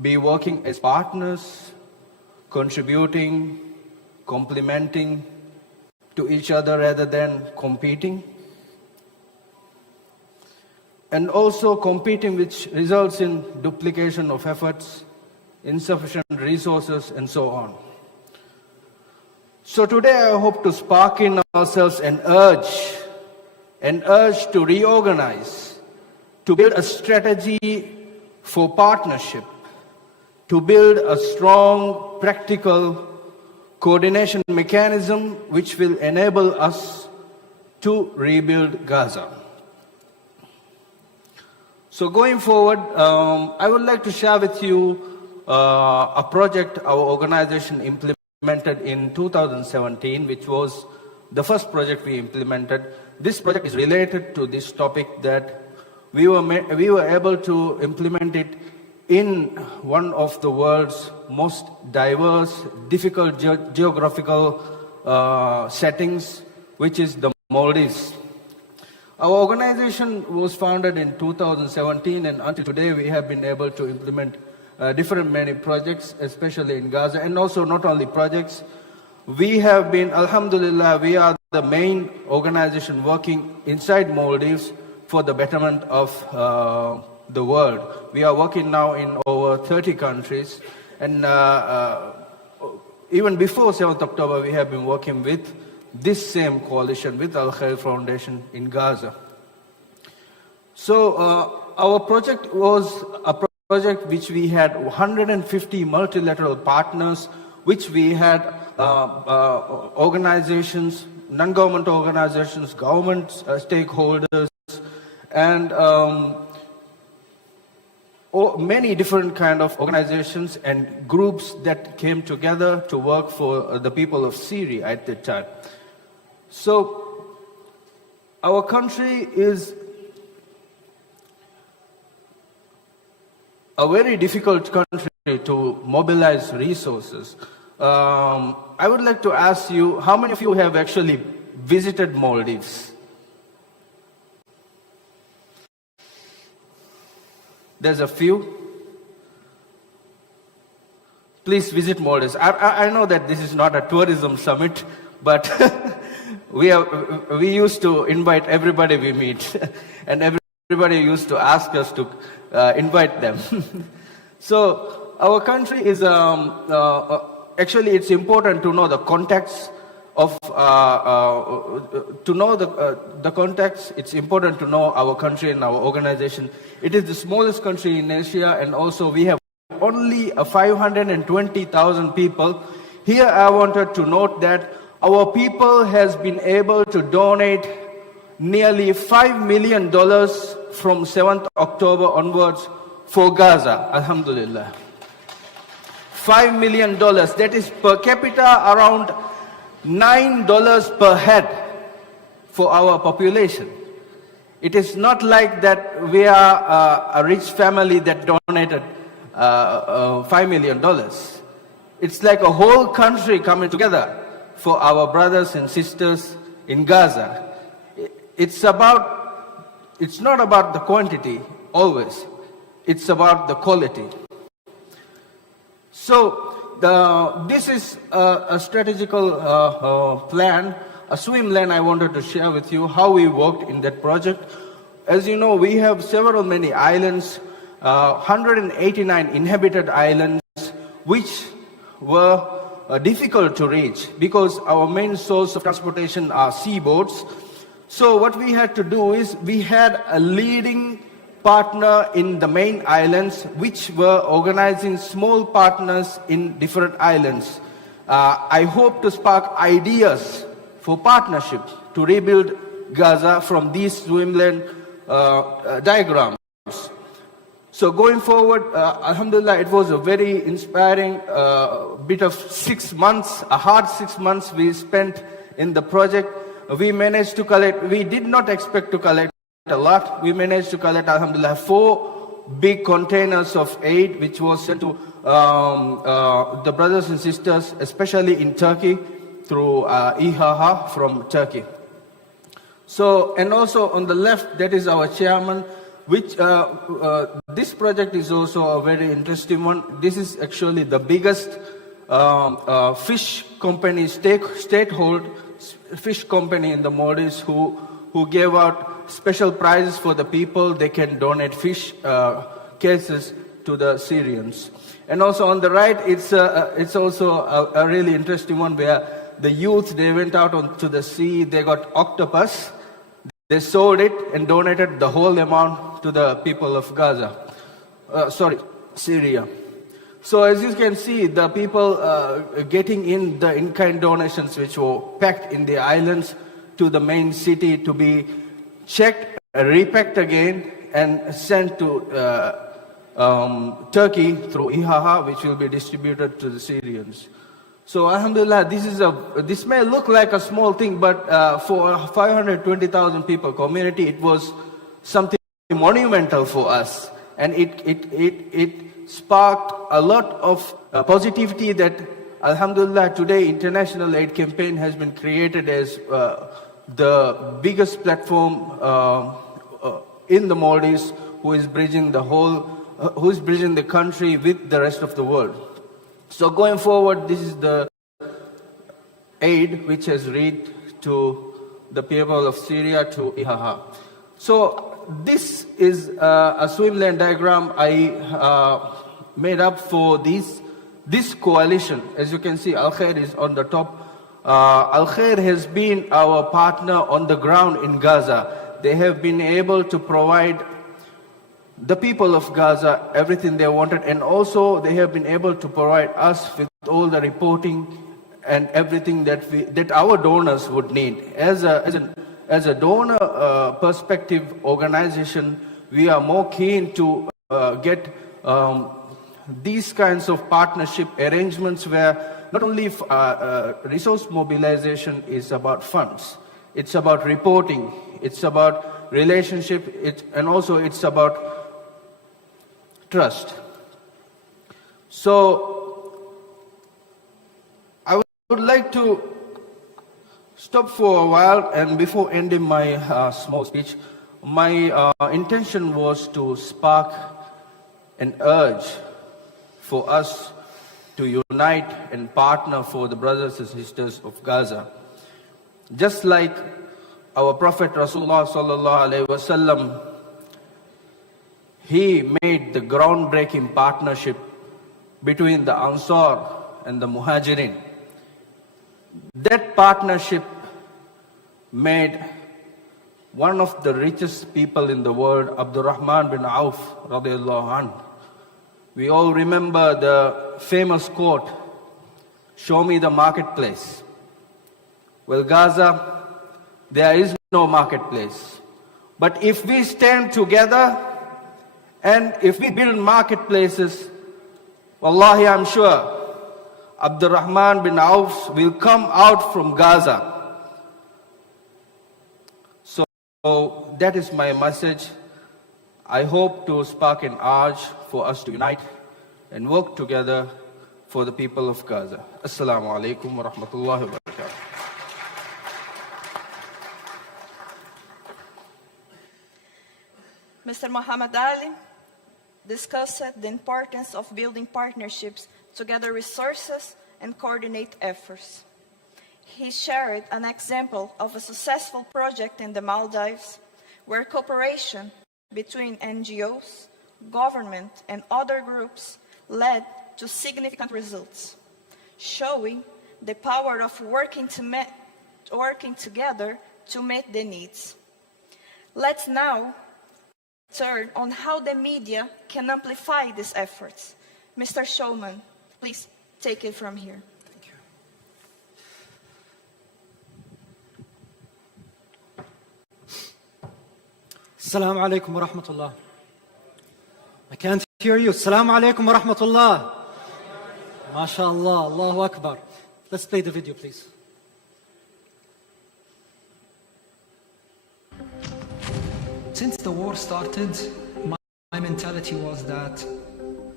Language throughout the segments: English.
be working as partners, contributing, complementing to each other rather than competing. And also competing, which results in duplication of efforts, insufficient resources, and so on. So today I hope to spark in ourselves an urge to reorganize, to build a strategy for partnership, to build a strong, practical coordination mechanism which will enable us to rebuild Gaza. So going forward, I would like to share with you a project our organization implemented in 2017, which was the first project we implemented. This project is related to this topic, that we were able to implement it in one of the world's most diverse, difficult geographical settings, which is the Maldives. Our organization was founded in 2017, and until today we have been able to implement many projects, especially in Gaza, and also not only projects. We have been, alhamdulillah, we are the main organization working inside Maldives for the betterment of the world. We are working now in over 30 countries, and even before 7th October, we have been working with this same coalition, with Al Khair Foundation in Gaza. So our project was a project which we had 150 multilateral partners, which we had organizations, non-government organizations, government stakeholders, and many different kind of organizations and groups that came together to work for the people of Syria at that time. So our country is a very difficult country to mobilize resources. I would like to ask you, how many of you have actually visited Maldives? There's a few. Please visit Maldives. I know that this is not a tourism summit, but we used to invite everybody we meet, and everybody used to ask us to invite them. So our country is, actually it's important to know the context of, to know the context. It's important to know our country and our organization. It is the smallest country in Asia, and also we have only 520,000 people. Here I wanted to note that our people has been able to donate nearly $5 million from 7th October onwards for Gaza, alhamdulillah. $5 million, that is per capita around $9 per head for our population. It is not like that we are a rich family that donated $5 million. It's like a whole country coming together for our brothers and sisters in Gaza. It's not about the quantity always, it's about the quality. So this is a strategical plan, a swim lane I wanted to share with you how we worked in that project. As you know, we have many islands, 189 inhabited islands, which were difficult to reach because our main source of transportation are sea boats. So what we had to do is we had a leading partner in the main islands, which were organizing small partners in different islands. I hope to spark ideas for partnership to rebuild Gaza from these swimlane diagrams. So going forward, alhamdulillah, it was a very inspiring bit of 6 months, a hard 6 months we spent in the project. We managed to collect, we did not expect to collect a lot. We managed to collect, alhamdulillah, 4 big containers of aid, which was sent to the brothers and sisters, especially in Turkey, through Iqra from Turkey. So, and also on the left, that is our chairman. which this project is also a very interesting one. This is actually the biggest fish company, state-hold fish company in the Maldives who gave out special prizes for the people. They can donate fish cases to the Syrians. And also on the right, it's also a really interesting one where the youth, they went out onto the sea, they got octopus, they sold it and donated the whole amount to the people of Syria. So as you can see, the people getting in the in-kind donations which were packed in the islands to the main city to be checked, repacked again, and sent to Turkey through Iqra, which will be distributed to the Syrians. So alhamdulillah, this may look like a small thing, but for a 520,000 people community, it was something monumental for us. And it sparked a lot of positivity that alhamdulillah today International Aid Campaign has been created as the biggest platform in the Maldives who is bridging the country with the rest of the world. So going forward, this is the aid which has reached to the people of Syria, to Iqra. So this is a swim lane diagram I made up for this coalition. As you can see, Al Khair is on the top. Al Khair has been our partner on the ground in Gaza. They have been able to provide the people of Gaza everything they wanted, and also they have been able to provide us with all the reporting and everything that our donors would need. As a donor perspective organization, we are more keen to get these kinds of partnership arrangements where not only resource mobilization is about funds, it's about reporting, it's about relationship, and also it's about trust. So I would like to stop for a while, and before ending my small speech, my intention was to spark an urge for us to unite and partner for the brothers and sisters of Gaza. Just like our Prophet Rasulullah sallallahu alaihi wasallam, he made the groundbreaking partnership between the Ansar and the Muhajirin. That partnership made one of the richest people in the world, Abdurrahman bin Auf radiallahu anhu. We all remember the famous quote, "Show me the marketplace." Well, Gaza, there is no marketplace. But if we stand together and if we build marketplaces, wallahi, I'm sure Abdurrahman bin Auf will come out from Gaza. So that is my message. I hope to spark an urge for us to unite and work together for the people of Gaza. Assalamu alaikum wa rahmatullahi wa barakatuh. Mr. Muhammad Ali discussed the importance of building partnerships to gather resources and coordinate efforts. He shared an example of a successful project in the Maldives where cooperation between NGOs, government, and other groups led to significant results, showing the power of working together to meet the needs. Let's now turn on how the media can amplify these efforts. Mr. Showman, please take it from here. Thank you. Assalamu alaikum wa rahmatullah. I can't hear you. Assalamu alaikum wa rahmatullah. MashaAllah, Allahu Akbar. Let's play the video, please. Since the war started, my mentality was that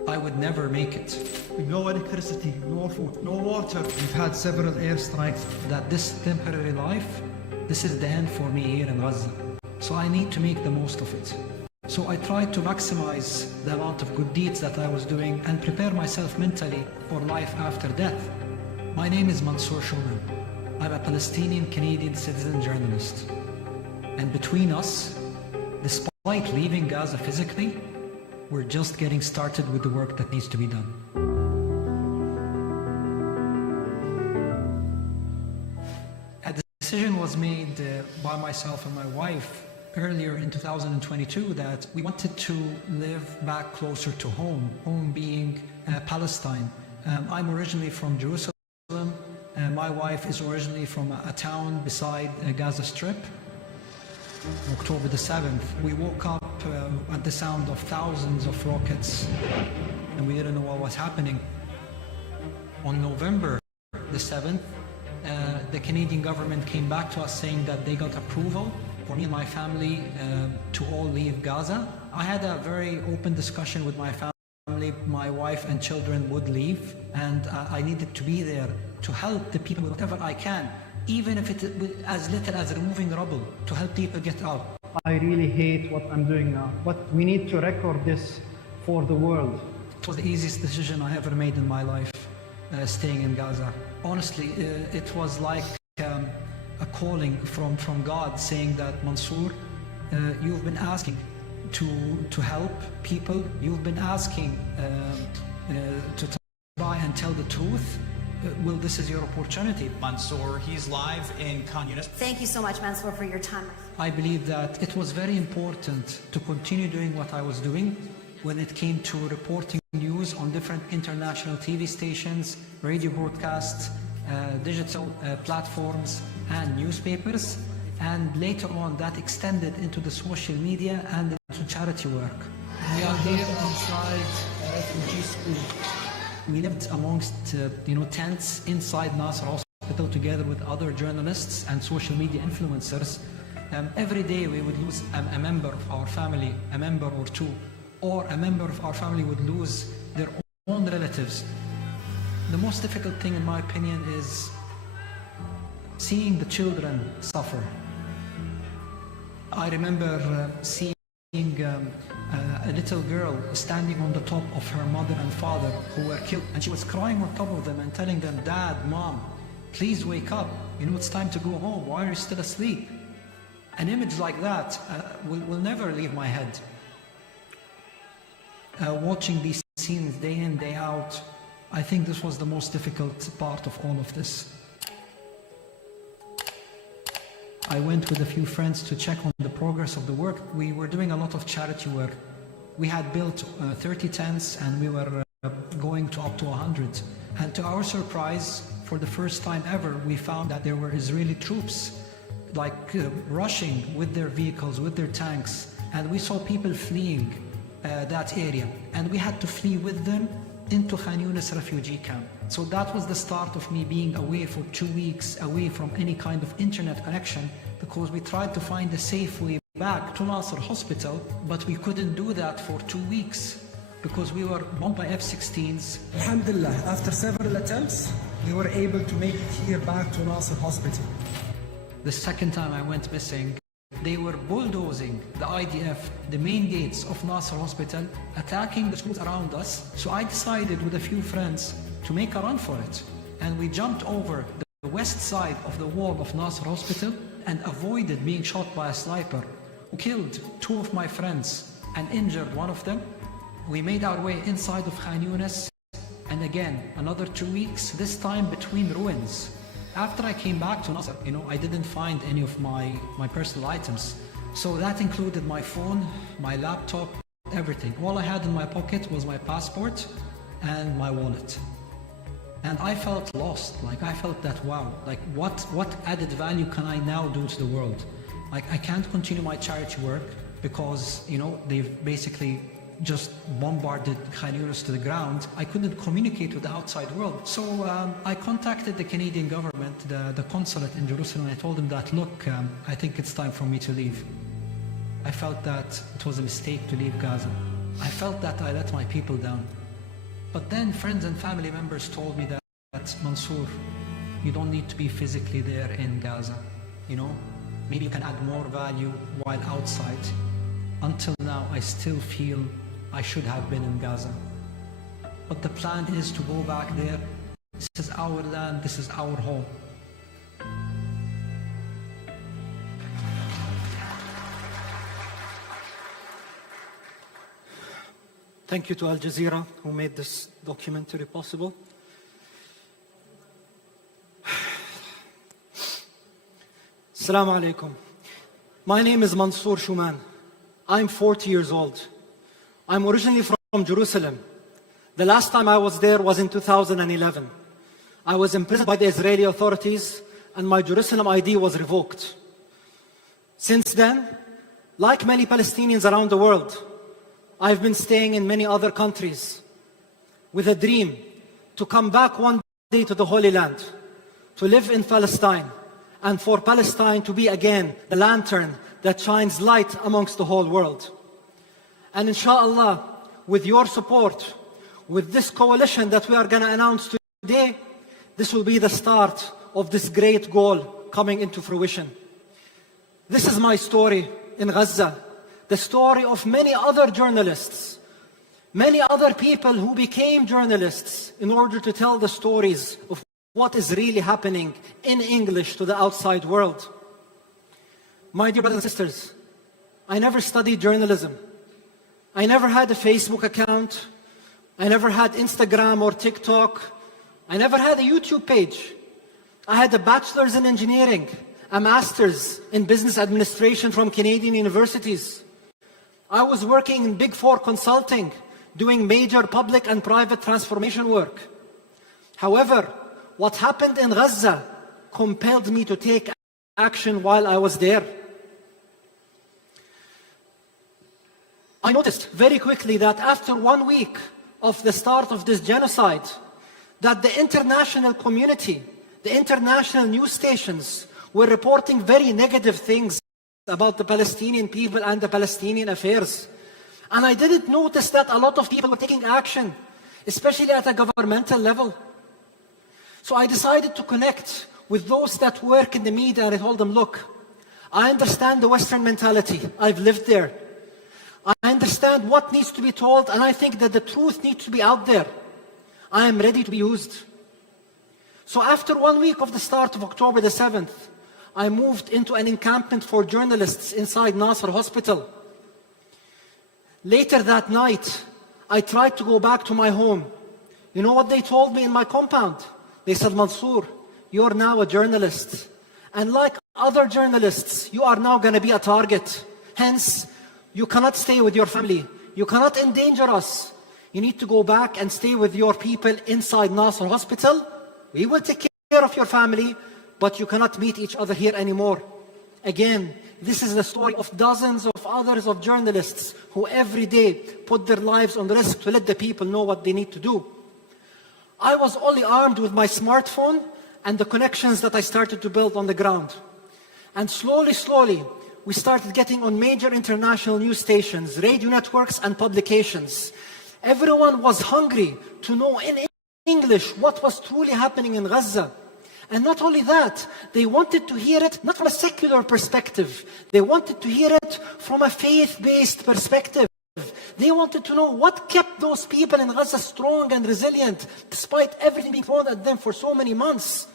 I would never make it. No electricity, no food, no water. We've had several airstrikes. That this temporary life, this is the end for me here in Gaza. So I need to make the most of it. So I tried to maximize the amount of good deeds that I was doing and prepare myself mentally for life after death. My name is Mansour Shoman. I'm a Palestinian-Canadian citizen journalist. And between us, despite leaving Gaza physically, we're just getting started with the work that needs to be done. A decision was made by myself and my wife earlier in 2022 that we wanted to live back closer to home, home being Palestine. I'm originally from Jerusalem. My wife is originally from a town beside Gaza Strip. October the 7th, we woke up at the sound of thousands of rockets and we didn't know what was happening. On November the 7th, the Canadian government came back to us saying that they got approval for me and my family to all leave Gaza. I had a very open discussion with my family. My wife and children would leave, and I needed to be there to help the people with whatever I can, even if it's as little as removing rubble, to help people get out. I really hate what I'm doing now, but we need to record this for the world. It was the easiest decision I ever made in my life, staying in Gaza. Honestly, it was like a calling from God saying that, Mansour, you've been asking to help people. You've been asking to try and tell the truth. Well, this is your opportunity. Mansour, he's live in Khan Yunis. Thank you so much, Mansour, for your time. I believe that it was very important to continue doing what I was doing when it came to reporting news on different international TV stations, radio broadcasts, digital platforms and newspapers, and later on that extended into the social media and into charity work. We are here inside a refugee school. We lived amongst tents inside Nasser Hospital together with other journalists and social media influencers. Every day we would lose a member of our family, a member or two, or a member of our family would lose their own relatives. The most difficult thing, in my opinion, is seeing the children suffer. I remember seeing a little girl standing on the top of her mother and father who were killed, and she was crying on top of them and telling them, Dad, Mom, please wake up. You know, it's time to go home. Why are you still asleep? An image like that will never leave my head. Watching these scenes day in, day out, I think this was the most difficult part of all of this. I went with a few friends to check on the progress of the work. We were doing a lot of charity work. We had built 30 tents and we were going to up to 100. And to our surprise, for the first time ever, we found that there were Israeli troops rushing with their vehicles, with their tanks. And we saw people fleeing that area. And we had to flee with them into Khan Yunis refugee camp. So that was the start of me being away for 2 weeks, away from any kind of internet connection, because we tried to find a safe way back to Nasser Hospital, but we couldn't do that for 2 weeks because we were bombed by F-16s. Alhamdulillah, after several attempts, we were able to make it here back to Nasser Hospital. The second time I went missing, they were bulldozing the IDF, the main gates of Nasser Hospital, attacking the schools around us. So I decided with a few friends to make a run for it. And we jumped over the west side of the wall of Nasser Hospital and avoided being shot by a sniper who killed 2 of my friends and injured one of them. We made our way inside of Khan Yunis, and again, another 2 weeks, this time between ruins. After I came back to Nasser, I didn't find any of my personal items. So that included my phone, my laptop, everything. All I had in my pocket was my passport and my wallet. And I felt lost. I felt that, wow, what added value can I now do to the world? I can't continue my charity work because, they've basically just bombarded Khan Yunis to the ground. I couldn't communicate with the outside world. So I contacted the Canadian government, the consulate in Jerusalem, and I told them that, look, I think it's time for me to leave. I felt that it was a mistake to leave Gaza. I felt that I let my people down. But then friends and family members told me that, Mansour, you don't need to be physically there in Gaza. Maybe you can add more value while outside. Until now, I still feel I should have been in Gaza. But the plan is to go back there. This is our land, this is our home. Thank you to Al Jazeera who made this documentary possible. Assalamu alaikum. My name is Mansour Shuman. I'm 40 years old. I'm originally from Jerusalem. The last time I was there was in 2011. I was imprisoned by the Israeli authorities and my Jerusalem ID was revoked. Since then, like many Palestinians around the world, I've been staying in many other countries with a dream to come back one day to the Holy Land, to live in Palestine, and for Palestine to be again the lantern that shines light amongst the whole world. And inshallah, with your support, with this coalition that we are going to announce today, this will be the start of this great goal coming into fruition. This is my story in Gaza. The story of many other journalists, many other people who became journalists in order to tell the stories of what is really happening in English to the outside world. My dear brothers and sisters, I never studied journalism. I never had a Facebook account. I never had Instagram or TikTok. I never had a YouTube page. I had a bachelor's in engineering, a master's in business administration from Canadian universities. I was working in Big Four consulting, doing major public and private transformation work. However, what happened in Gaza compelled me to take action while I was there. I noticed very quickly that after 1 week of the start of this genocide, that the international community, the international news stations were reporting very negative things about the Palestinian people and the Palestinian affairs. And I didn't notice that a lot of people were taking action, especially at a governmental level. So I decided to connect with those that work in the media and I told them, look, I understand the Western mentality. I've lived there. I understand what needs to be told and I think that the truth needs to be out there. I am ready to be used. So after 1 week of the start of October the 7th, I moved into an encampment for journalists inside Nasser Hospital. Later that night, I tried to go back to my home. You know what they told me in my compound? They said, Mansour, you're now a journalist. And like other journalists, you are now going to be a target. Hence, you cannot stay with your family. You cannot endanger us. You need to go back and stay with your people inside Nasser Hospital. We will take care of your family, but you cannot meet each other here anymore. Again, this is the story of dozens of others of journalists who every day put their lives on risk to let the people know what they need to do. I was only armed with my smartphone and the connections that I started to build on the ground. And slowly, we started getting on major international news stations, radio networks and publications. Everyone was hungry to know in English what was truly happening in Gaza. And not only that, they wanted to hear it not from a secular perspective. They wanted to hear it from a faith-based perspective. They wanted to know what kept those people in Gaza strong and resilient despite everything being thrown at them for so many months.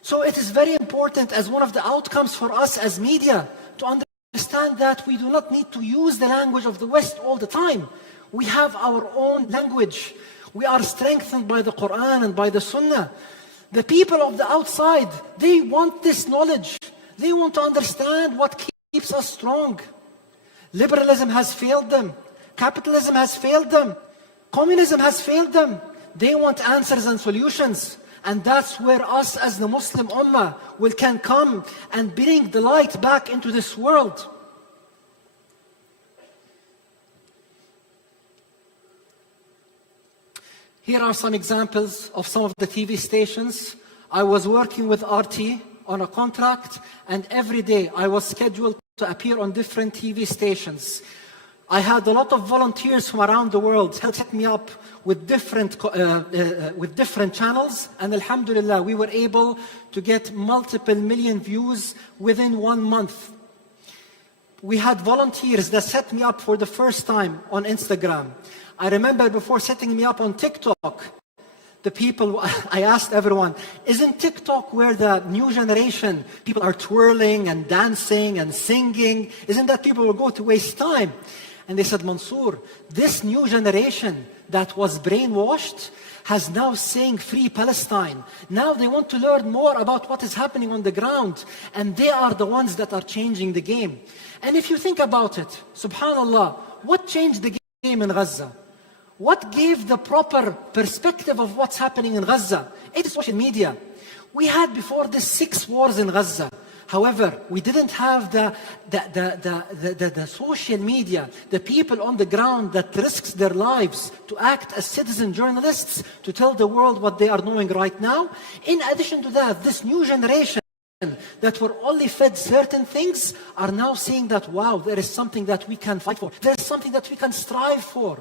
So it is very important as one of the outcomes for us as media to understand that we do not need to use the language of the West all the time. We have our own language. We are strengthened by the Quran and by the Sunnah. The people of the outside, they want this knowledge. They want to understand what keeps us strong. Liberalism has failed them. Capitalism has failed them. Communism has failed them. They want answers and solutions. And that's where us as the Muslim Ummah can come and bring the light back into this world. Here are some examples of some of the TV stations. I was working with RT on a contract, and every day I was scheduled to appear on different TV stations. I had a lot of volunteers from around the world help set me up with different channels, and alhamdulillah, we were able to get multiple million views within 1 month. We had volunteers that set me up for the first time on Instagram. I remember before setting me up on TikTok, the people, I asked everyone, isn't TikTok where the new generation, people are twirling and dancing and singing? Isn't that people will go to waste time? And they said, Mansour, this new generation that was brainwashed has now saying free Palestine. Now they want to learn more about what is happening on the ground. And they are the ones that are changing the game. And if you think about it, subhanAllah, what changed the game in Gaza? What gave the proper perspective of what's happening in Gaza? It is social media. We had before this 6 wars in Gaza. However, we didn't have the social media, the people on the ground that risks their lives to act as citizen journalists, to tell the world what they are doing right now. In addition to that, this new generation that were only fed certain things are now saying that, wow, there is something that we can fight for. There is something that we can strive for.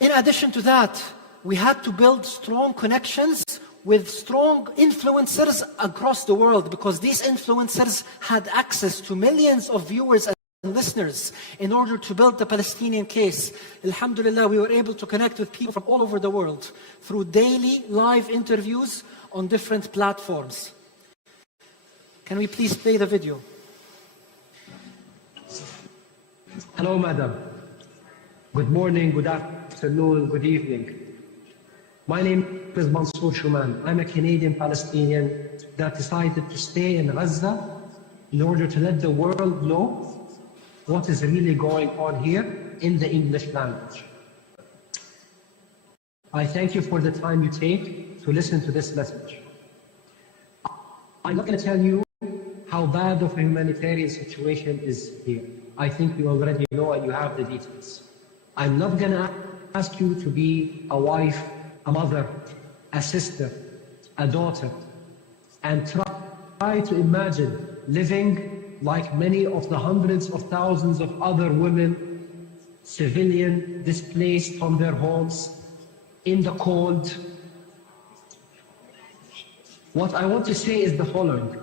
In addition to that, we had to build strong connections with strong influencers across the world, because these influencers had access to millions of viewers and listeners in order to build the Palestinian case. Alhamdulillah, we were able to connect with people from all over the world through daily live interviews on different platforms. Can we please play the video? Hello, madam. Good morning, good afternoon, good evening. My name is Mansour Shuman. I'm a Canadian Palestinian that decided to stay in Gaza in order to let the world know what is really going on here in the English language. I thank you for the time you take to listen to this message. I'm not going to tell you how bad of a humanitarian situation is here. I think you already know and you have the details. I'm not going to ask you to be a wife, a mother, a sister, a daughter, and try to imagine living like many of the hundreds of thousands of other women, civilian, displaced from their homes, in the cold. What I want to say is the following.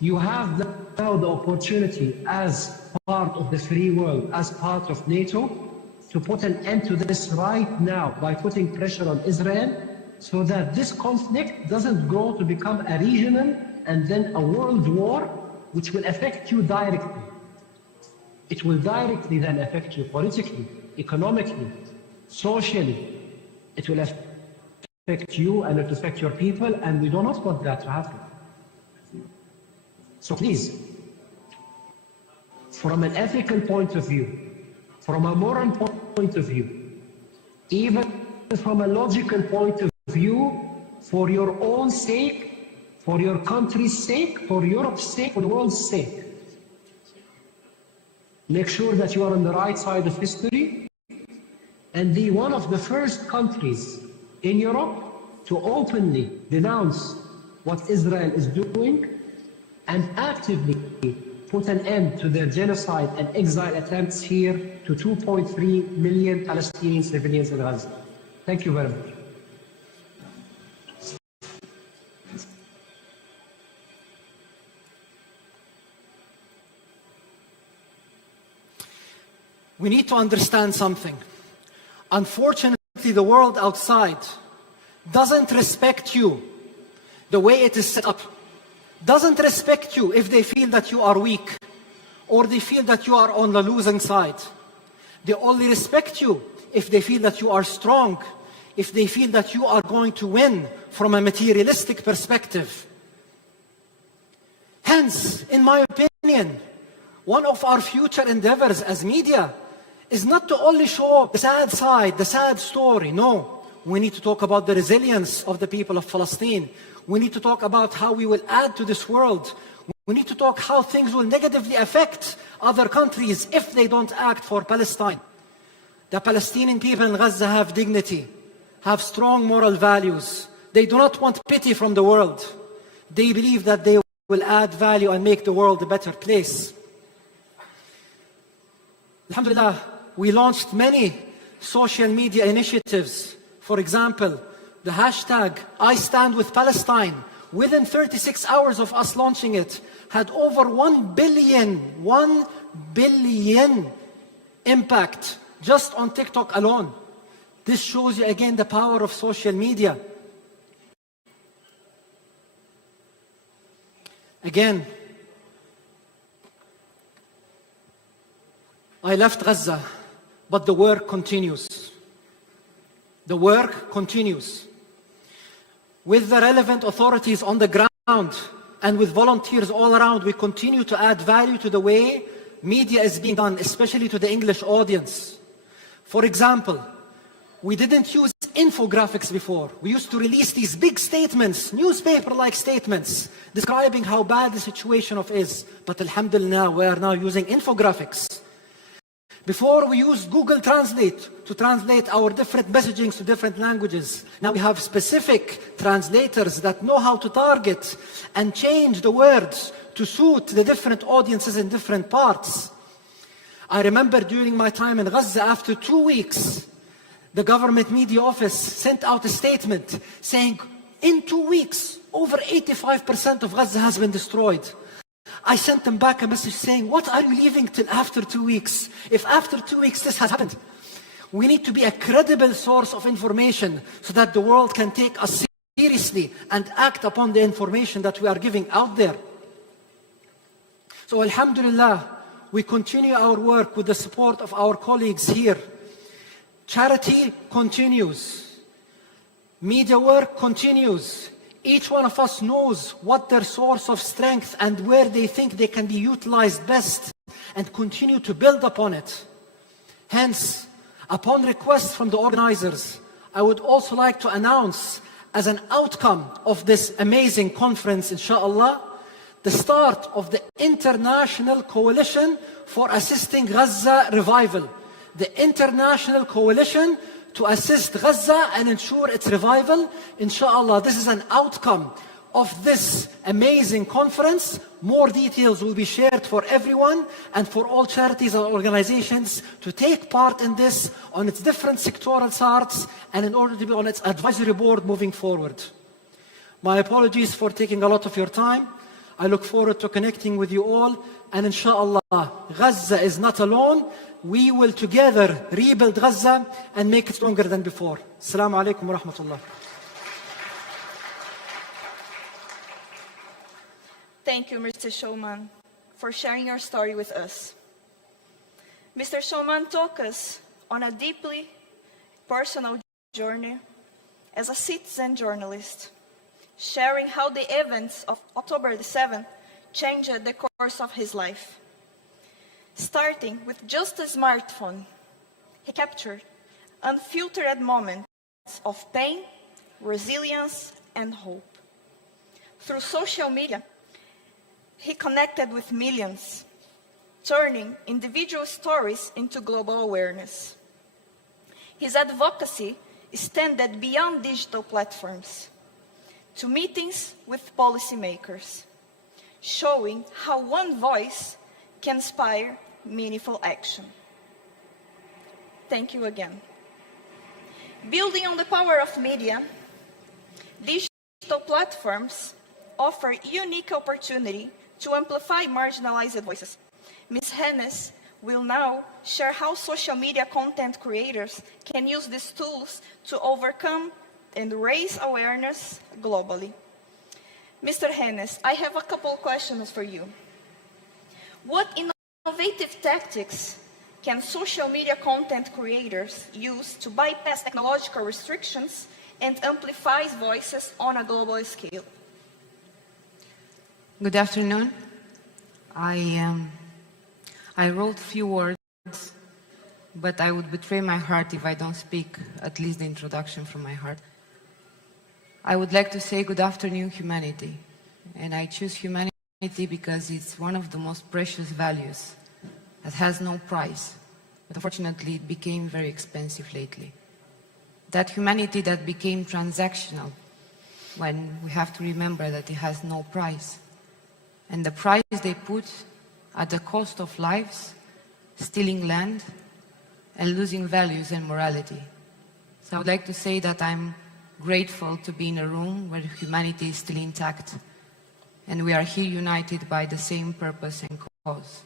You have now the opportunity as part of the free world, as part of NATO, to put an end to this right now by putting pressure on Israel so that this conflict doesn't grow to become a regional and then a world war which will affect you directly. It will directly then affect you politically, economically, socially. It will affect you and it will affect your people, and we do not want that to happen. So please, from an ethical point of view, from a moral point of view, even from a logical point of view, for your own sake, for your country's sake, for Europe's sake, for the world's sake, make sure that you are on the right side of history and be one of the first countries in Europe to openly denounce what Israel is doing and actively put an end to their genocide and exile attempts here to 2.3 million Palestinian civilians in Gaza. Thank you very much. We need to understand something. Unfortunately, the world outside doesn't respect you the way it is set up. Doesn't respect you if they feel that you are weak or they feel that you are on the losing side. They only respect you if they feel that you are strong, if they feel that you are going to win from a materialistic perspective. Hence, in my opinion, one of our future endeavors as media is not to only show the sad side, the sad story. No, we need to talk about the resilience of the people of Palestine. We need to talk about how we will add to this world. We need to talk how things will negatively affect other countries if they don't act for Palestine. The Palestinian people in Gaza have dignity, have strong moral values. They do not want pity from the world. They believe that they will add value and make the world a better place. Alhamdulillah, we launched many social media initiatives. For example, the hashtag I Stand With Palestine within 36 hours of us launching it, had over 1 billion impact just on TikTok alone. This shows you again the power of social media. Again, I left Gaza, but the work continues. The work continues. With the relevant authorities on the ground and with volunteers all around, we continue to add value to the way media is being done, especially to the English audience. For example, we didn't use infographics before. We used to release these big statements, newspaper-like statements, describing how bad the situation is. But alhamdulillah, we are now using infographics. Before, we used Google Translate to translate our different messagings to different languages. Now we have specific translators that know how to target and change the words to suit the different audiences in different parts. I remember during my time in Gaza, after 2 weeks, the government media office sent out a statement saying, in 2 weeks, over 85% of Gaza has been destroyed. I sent them back a message saying, what are you leaving till after 2 weeks? If after 2 weeks this has happened, we need to be a credible source of information so that the world can take us seriously and act upon the information that we are giving out there. So alhamdulillah, we continue our work with the support of our colleagues here. Charity continues. Media work continues. Each one of us knows what their source of strength and where they think they can be utilized best and continue to build upon it. Hence, upon request from the organizers, I would also like to announce as an outcome of this amazing conference, inshallah, the start of the International Coalition for Assisting Gaza Revival. The International Coalition to assist Gaza and ensure its revival. Inshallah, this is an outcome of this amazing conference. More details will be shared for everyone and for all charities and organizations to take part in this on its different sectoral charts and in order to be on its advisory board moving forward. My apologies for taking a lot of your time. I look forward to connecting with you all, and inshallah, Gaza is not alone. We will together rebuild Gaza and make it stronger than before. Assalamu alaikum wa rahmatullah. Thank you, Mr. Showman, for sharing your story with us. Mr. Showman took us on a deeply personal journey as a citizen journalist, sharing how the events of October the 7th changed the course of his life. Starting with just a smartphone, he captured unfiltered moments of pain, resilience, and hope. Through social media, he connected with millions, turning individual stories into global awareness. His advocacy extended beyond digital platforms to meetings with policymakers, showing how one voice can inspire meaningful action. Thank you again. Building on the power of media, digital platforms offer unique opportunity to amplify marginalized voices. Ms. Hennes will now share how social media content creators can use these tools to overcome and raise awareness globally. Mr. Hennes, I have a couple questions for you. What innovative tactics can social media content creators use to bypass technological restrictions and amplify voices on a global scale? Good afternoon. I wrote few words, but I would betray my heart if I don't speak at least the introduction from my heart. I would like to say good afternoon, humanity. And I choose humanity because it's one of the most precious values that has no price. But unfortunately, it became very expensive lately. That humanity that became transactional, when we have to remember that it has no price. And the price they put at the cost of lives, stealing land, and losing values and morality. So I would like to say that I'm grateful to be in a room where humanity is still intact and we are here united by the same purpose and cause.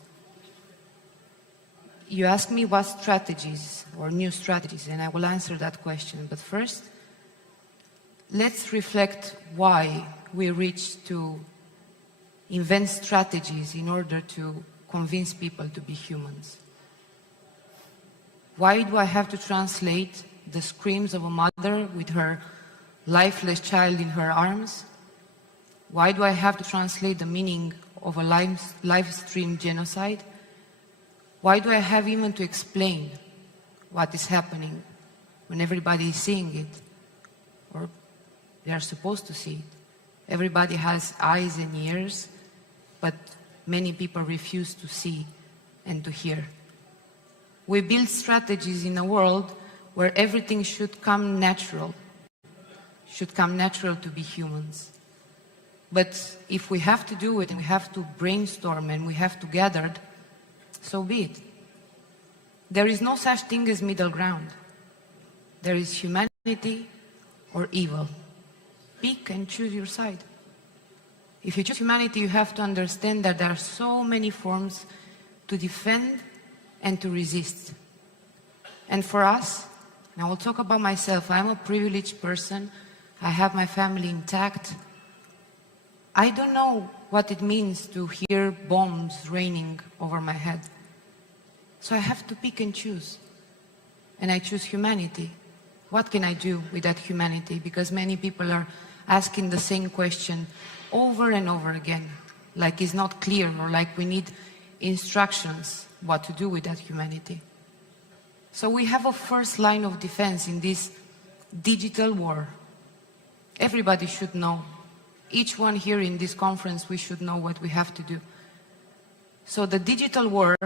You ask me what strategies or new strategies, and I will answer that question. But first, let's reflect why we reached to invent strategies in order to convince people to be humans. Why do I have to translate the screams of a mother with her lifeless child in her arms? Why do I have to translate the meaning of a live stream genocide? Why do I have even to explain what is happening when everybody is seeing it, or they are supposed to see it? Everybody has eyes and ears, but many people refuse to see and to hear. We build strategies in a world where everything should come natural to be humans. But if we have to do it and we have to brainstorm and we have to gather, so be it. There is no such thing as middle ground. There is humanity or evil. Pick and choose your side. If you choose humanity, you have to understand that there are so many forms to defend and to resist. And for us, and I will talk about myself, I'm a privileged person. I have my family intact. I don't know what it means to hear bombs raining over my head. So I have to pick and choose. And I choose humanity. What can I do with that humanity? Because many people are asking the same question over and over again, like it's not clear, or like we need instructions what to do with that humanity. So we have a first line of defense in this digital war. Everybody should know. Each one here in this conference, we should know what we have to do. So the digital war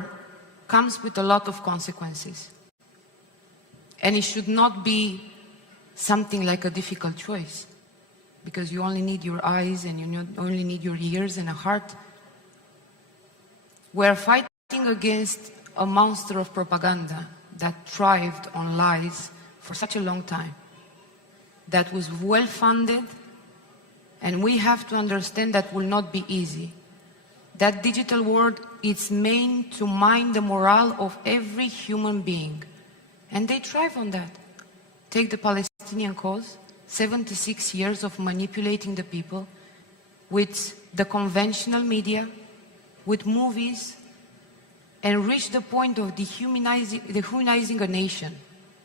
comes with a lot of consequences. And it should not be something like a difficult choice, because you only need your eyes and you only need your ears and a heart. We're fighting against a monster of propaganda that thrived on lies for such a long time, that was well funded, and we have to understand that will not be easy. That digital world is meant to mine the morale of every human being, and they thrive on that. Take the Palestinian cause, 76 years of manipulating the people with the conventional media, with movies, and reach the point of dehumanizing a nation.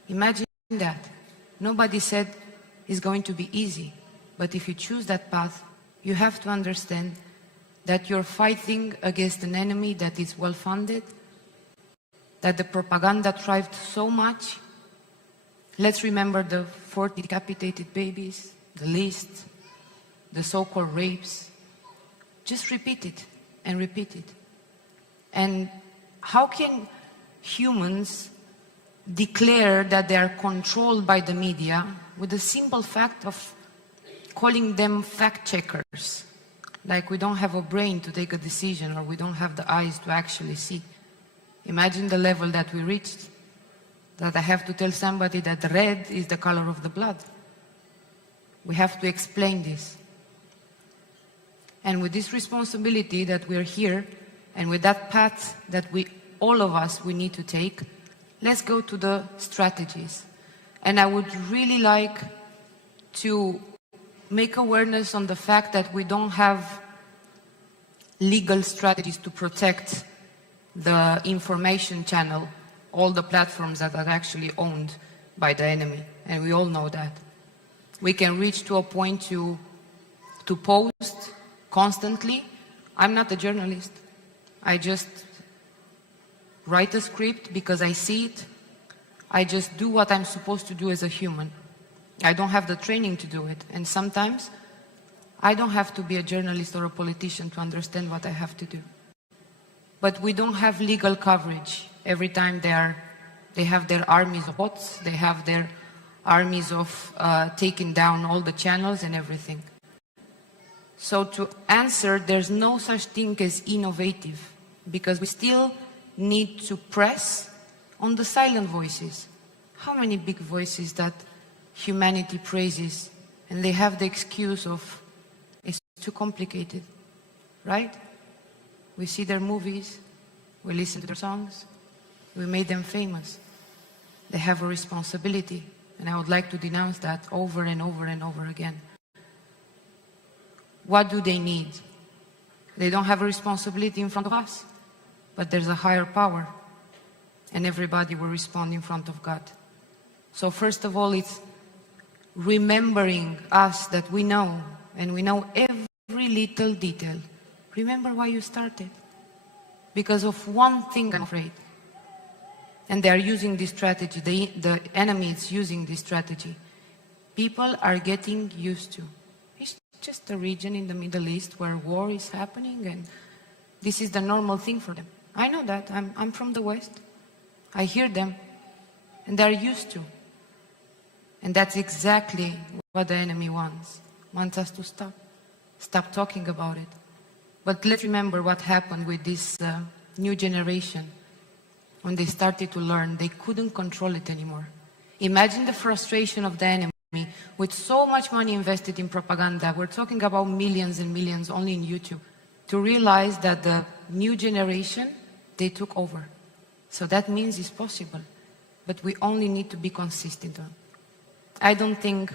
Imagine that. Nobody said it's going to be easy, but if you choose that path, you have to understand that you're fighting against an enemy that is well-funded, that the propaganda thrived so much. Let's remember the 40 decapitated babies, the list, the so-called rapes. Just repeat it and repeat it. And how can humans declare that they are controlled by the media with the simple fact of calling them fact-checkers? Like we don't have a brain to take a decision, or we don't have the eyes to actually see. Imagine the level that we reached, that I have to tell somebody that red is the color of the blood. We have to explain this. And with this responsibility that we're here, and with that path that all of us, we need to take, let's go to the strategies. And I would really like to make awareness on the fact that we don't have legal strategies to protect the information channel, all the platforms that are actually owned by the enemy. And we all know that. We can reach to a point to post constantly. I'm not a journalist. I just write a script because I see it. I just do what I'm supposed to do as a human. I don't have the training to do it. And sometimes I don't have to be a journalist or a politician to understand what I have to do. But we don't have legal coverage. Every time they have their armies of bots, they have their armies of taking down all the channels and everything. So to answer, there's no such thing as innovative, because we still need to press on the silent voices. How many big voices that humanity praises And they have the excuse of, it's too complicated, right? We see their movies, we listen to their songs, we made them famous. They have a responsibility, and I would like to denounce that over and over and over again. What do they need? They don't have a responsibility in front of us, but there's a higher power, and everybody will respond in front of God. So first of all, it's remembering us that we know, and we know every little detail. Remember why you started. Because of one thing, I'm afraid. And they are using this strategy. The enemy is using this strategy. People are getting used to. It's just a region in the Middle East where war is happening, and this is the normal thing for them. I know that. I'm from the West. I hear them, and they're used to. And that's exactly what the enemy wants us to stop talking about it. But let's remember what happened with this new generation. When they started to learn, they couldn't control it anymore. Imagine the frustration of the enemy with so much money invested in propaganda. We're talking about millions and millions only in YouTube, to realize that the new generation, they took over. So that means it's possible, but we only need to be consistent on. I don't think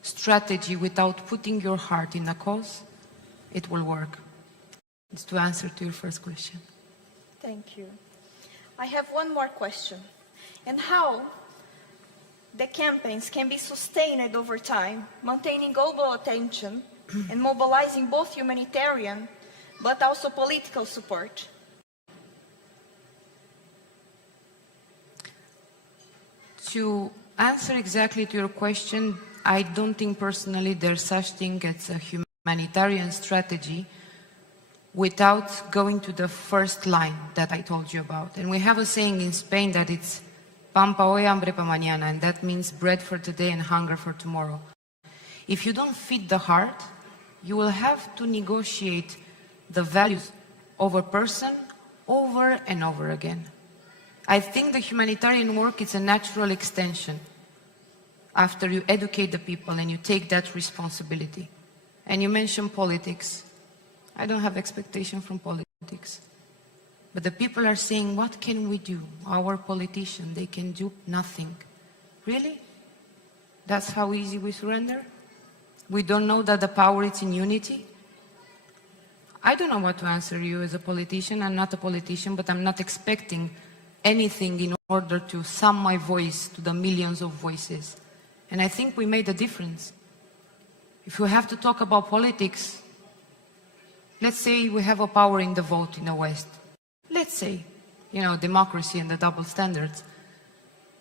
strategy without putting your heart in a cause, it will work. It's to answer to your first question. Thank you. I have one more question. And how the campaigns can be sustained over time, maintaining global attention and mobilizing both humanitarian but also political support? To answer exactly to your question, I don't think personally there's such thing as a humanitarian strategy without going to the first line that I told you about. And we have a saying in Spain that it's pan pa hoy, hambre pa mañana, and that means bread for today and hunger for tomorrow. If you don't feed the heart, you will have to negotiate the values of a person over and over again. I think the humanitarian work is a natural extension after you educate the people and you take that responsibility. And you mentioned politics. I don't have expectation from politics. But the people are saying, what can we do? Our politicians, they can do nothing. Really? That's how easy we surrender? We don't know that the power is in unity? I don't know what to answer you as a politician. I'm not a politician, but I'm not expecting anything in order to sum my voice to the millions of voices. And I think we made a difference. If we have to talk about politics, let's say we have a power in the vote in the West. Let's say, democracy and the double standards.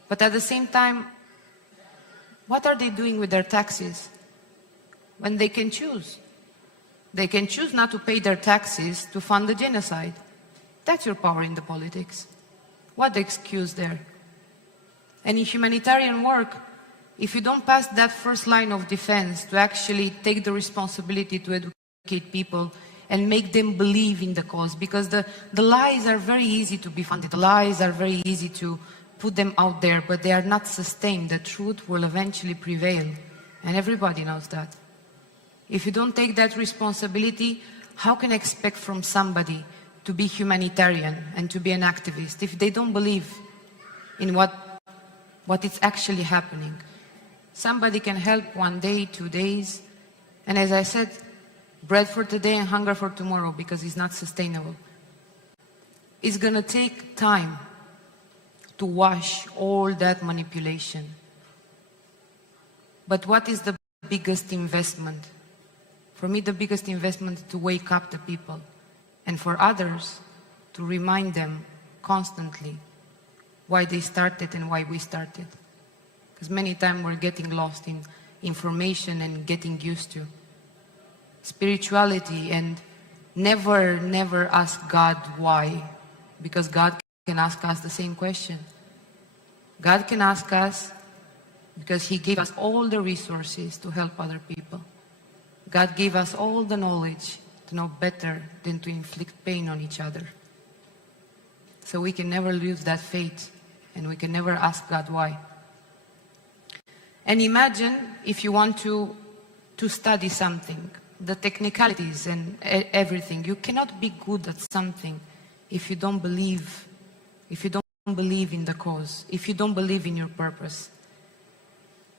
But at the same time, what are they doing with their taxes? When they can choose. They can choose not to pay their taxes to fund the genocide. That's your power in the politics. What the excuse there? And in humanitarian work, if you don't pass that first line of defense to actually take the responsibility to educate people and make them believe in the cause, because the lies are very easy to be funded. The lies are very easy to put them out there, but they are not sustained. The truth will eventually prevail, and everybody knows that. If you don't take that responsibility, how can I expect from somebody to be humanitarian and to be an activist if they don't believe in what is actually happening? Somebody can help 1 day, 2 days, and as I said, bread for today and hunger for tomorrow, because it's not sustainable. It's going to take time to wash all that manipulation. But what is the biggest investment? For me, the biggest investment is to wake up the people, and for others, to remind them constantly why they started and why we started. Because many times we're getting lost in information and getting used to spirituality, and never ask God why, because God can ask us the same question. God can ask us because He gave us all the resources to help other people. God gave us all the knowledge to know better than to inflict pain on each other. So we can never lose that faith, and we can never ask God why. And imagine if you want to to study something, the technicalities and everything. You cannot be good at something if you don't believe, in the cause, if you don't believe in your purpose.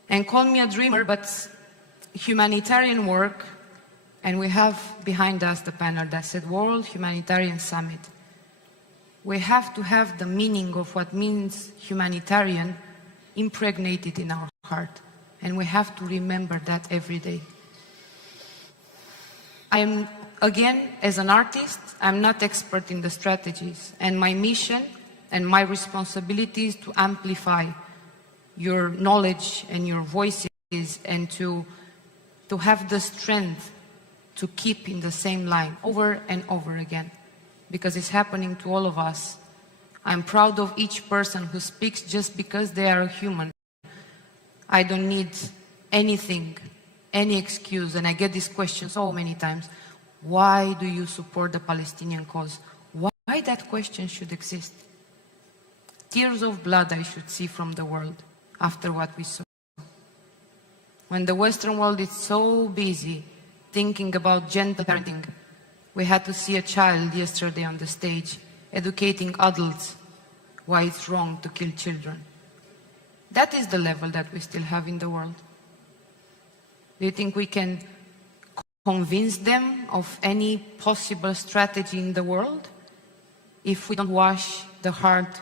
And call me a dreamer, but humanitarian work, and we have behind us the panel that said World Humanitarian Summit. We have to have the meaning of what means humanitarian impregnated in our heart. And we have to remember that every day. I am, again, as an artist, I'm not expert in the strategies. And my mission and my responsibility is to amplify your knowledge and your voices and to have the strength to keep in the same line over and over again. Because it's happening to all of us. I'm proud of each person who speaks just because they are a human. I don't need anything, any excuse, and I get this question so many times. Why do you support the Palestinian cause? Why that question should exist? Tears of blood I should see from the world after what we saw. When the Western world is so busy thinking about gentle parenting, we had to see a child yesterday on the stage educating adults why it's wrong to kill children. That is the level that we still have in the world. Do you think we can convince them of any possible strategy in the world if we don't wash the heart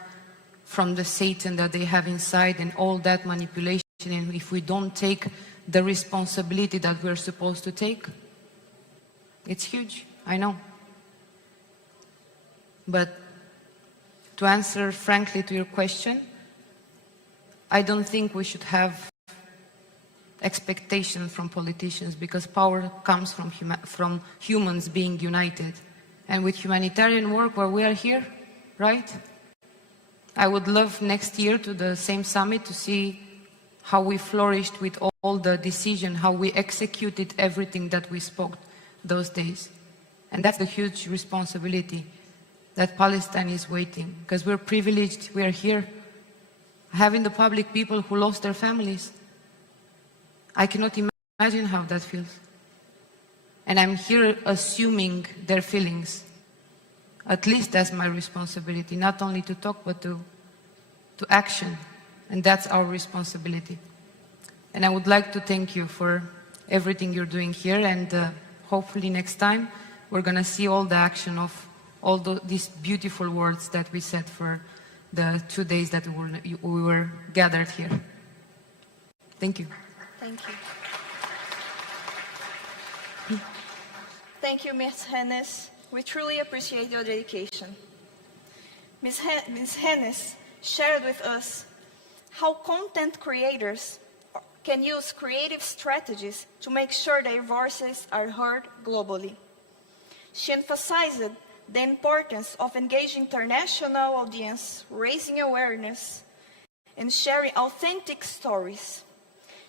from the Satan that they have inside and all that manipulation, and if we don't take the responsibility that we're supposed to take? It's huge, I know. But to answer frankly to your question, I don't think we should have expectations from politicians, because power comes from humans being united. And with humanitarian work where we are here, right? I would love next year to the same summit to see how we flourished with all the decision, how we executed everything that we spoke those days. And that's the huge responsibility that Palestine is waiting, because we're privileged, we are here, having the public people who lost their families. I cannot imagine how that feels. And I'm here assuming their feelings. At least that's my responsibility, not only to talk, but to action. And that's our responsibility. And I would like to thank you for everything you're doing here, and hopefully next time we're going to see all the action of all these beautiful words that we said for the 2 days that we were gathered here. Thank you. Thank you. Thank you, Ms. Hennes. We truly appreciate your dedication. Ms. Hennes shared with us how content creators can use creative strategies to make sure their voices are heard globally. She emphasized the importance of engaging international audience, raising awareness, and sharing authentic stories.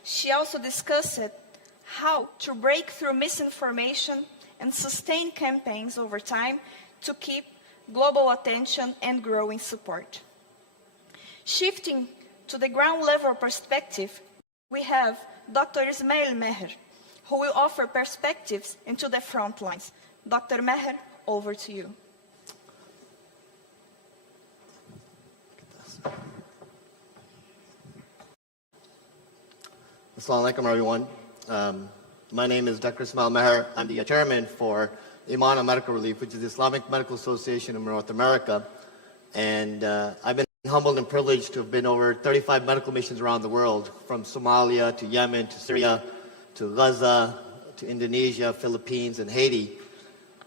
She also discussed how to break through misinformation and sustain campaigns over time to keep global attention and growing support. Shifting to the ground level perspective, we have Dr. Ismail Meher, who will offer perspectives into the front lines. Dr. Meher, over to you. Assalamu alaikum, everyone. My name is Dr. Ismail Meher. I'm the chairman for Iman and Medical Relief, which is the Islamic Medical Association of North America. And I've been humbled and privileged to have been over 35 medical missions around the world, from Somalia to Yemen to Syria to Gaza to Indonesia, Philippines, and Haiti.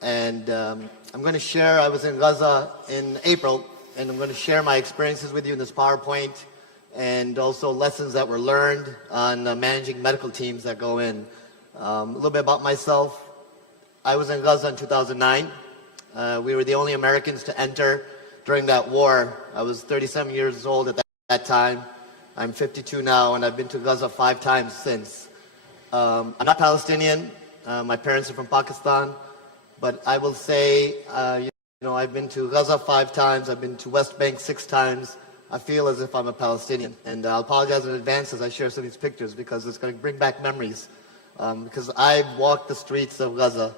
And I'm going to share, I was in Gaza in April, and I'm going to share my experiences with you in this PowerPoint, and also lessons that were learned on managing medical teams that go in. A little bit about myself. I was in Gaza in 2009. We were the only Americans to enter during that war. I was 37 years old at that time. I'm 52 now, and I've been to Gaza 5 times since. I'm not Palestinian. My parents are from Pakistan. But I will say, I've been to Gaza 5 times. I've been to West Bank 6 times. I feel as if I'm a Palestinian. And I'll apologize in advance as I share some of these pictures, because it's going to bring back memories because I've walked the streets of Gaza.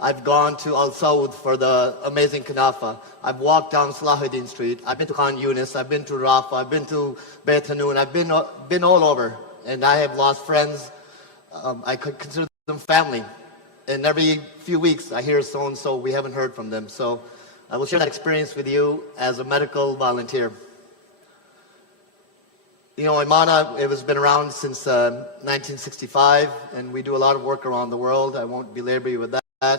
I've gone to Al Saud for the amazing Kanafa. I've walked down Salahuddin Street. I've been to Khan Yunis. I've been to Rafah. I've been to Beit Hanun. I've been all over. And I have lost friends. I could consider them family. And every few weeks I hear so-and-so, we haven't heard from them. So I will share that experience with you as a medical volunteer. You know, Imana, it has been around since 1965, and we do a lot of work around the world. I won't belabor you with that. A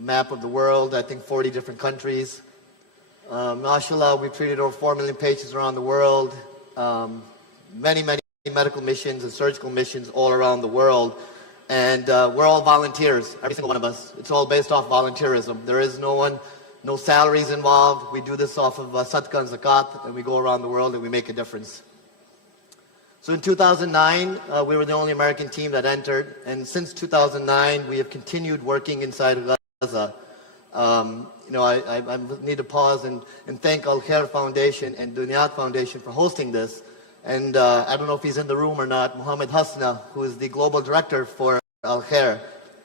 map of the world, I think 40 different countries. MashaAllah, we've treated over 4 million patients around the world. Many medical missions and surgical missions all around the world. And we're all volunteers, every single one of us. It's all based off volunteerism. There is no salaries involved. We do this off of sadaqah and zakat, and we go around the world and we make a difference. So in 2009, we were the only American team that entered, and since 2009, we have continued working inside of Gaza. You know, I need to pause and thank Al Khair Foundation and Dunyat Foundation for hosting this. And I don't know if he's in the room or not, Mohammed Hasna, who is the global director for Al Khair.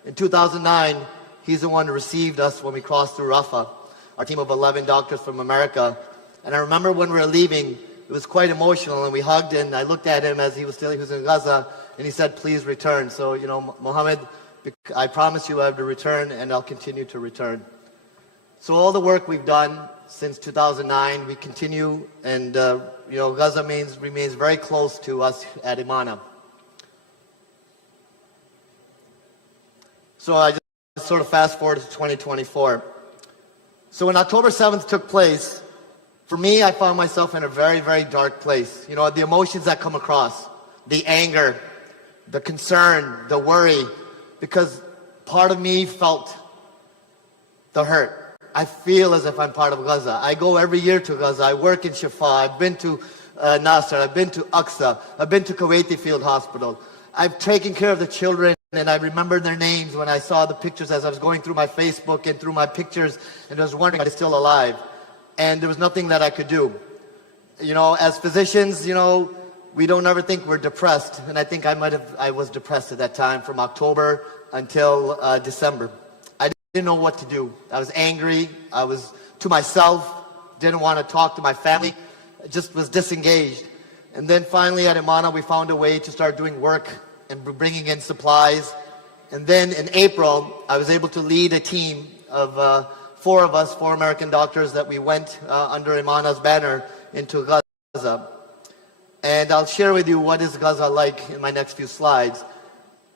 In 2009, he's the one who received us when we crossed through Rafah, our team of 11 doctors from America. And I remember when we were leaving, it was quite emotional, and we hugged, and I looked at him as he was in Gaza, and he said, please return. So, you know, Mohammed, I promise you I have to return, and I'll continue to return. So all the work we've done since 2009, we continue, and, you know, Gaza remains very close to us at Imana. So I just sort of fast forward to 2024. So when October 7th took place, for me, I found myself in a very, very dark place. You know, the emotions that come across, the anger, the concern, the worry, because part of me felt the hurt. I feel as if I'm part of Gaza. I go every year to Gaza. I work in Shifa. I've been to Nasser. I've been to Aqsa. I've been to Kuwaiti Field Hospital. I've taken care of the children, and I remember their names when I saw the pictures as I was going through my Facebook and through my pictures, and I was wondering, are they still alive? And there was nothing that I could do. You know, as physicians, you know, we don't ever think we're depressed. And I think I was depressed at that time from October until December. I didn't know what to do. I was angry. I was to myself, didn't want to talk to my family. I just was disengaged. And then finally at Imana, we found a way to start doing work and bringing in supplies. And then in April, I was able to lead a team of 4 of us, 4 American doctors, that we went under Imana's banner into Gaza. And I'll share with you what is Gaza like in my next few slides.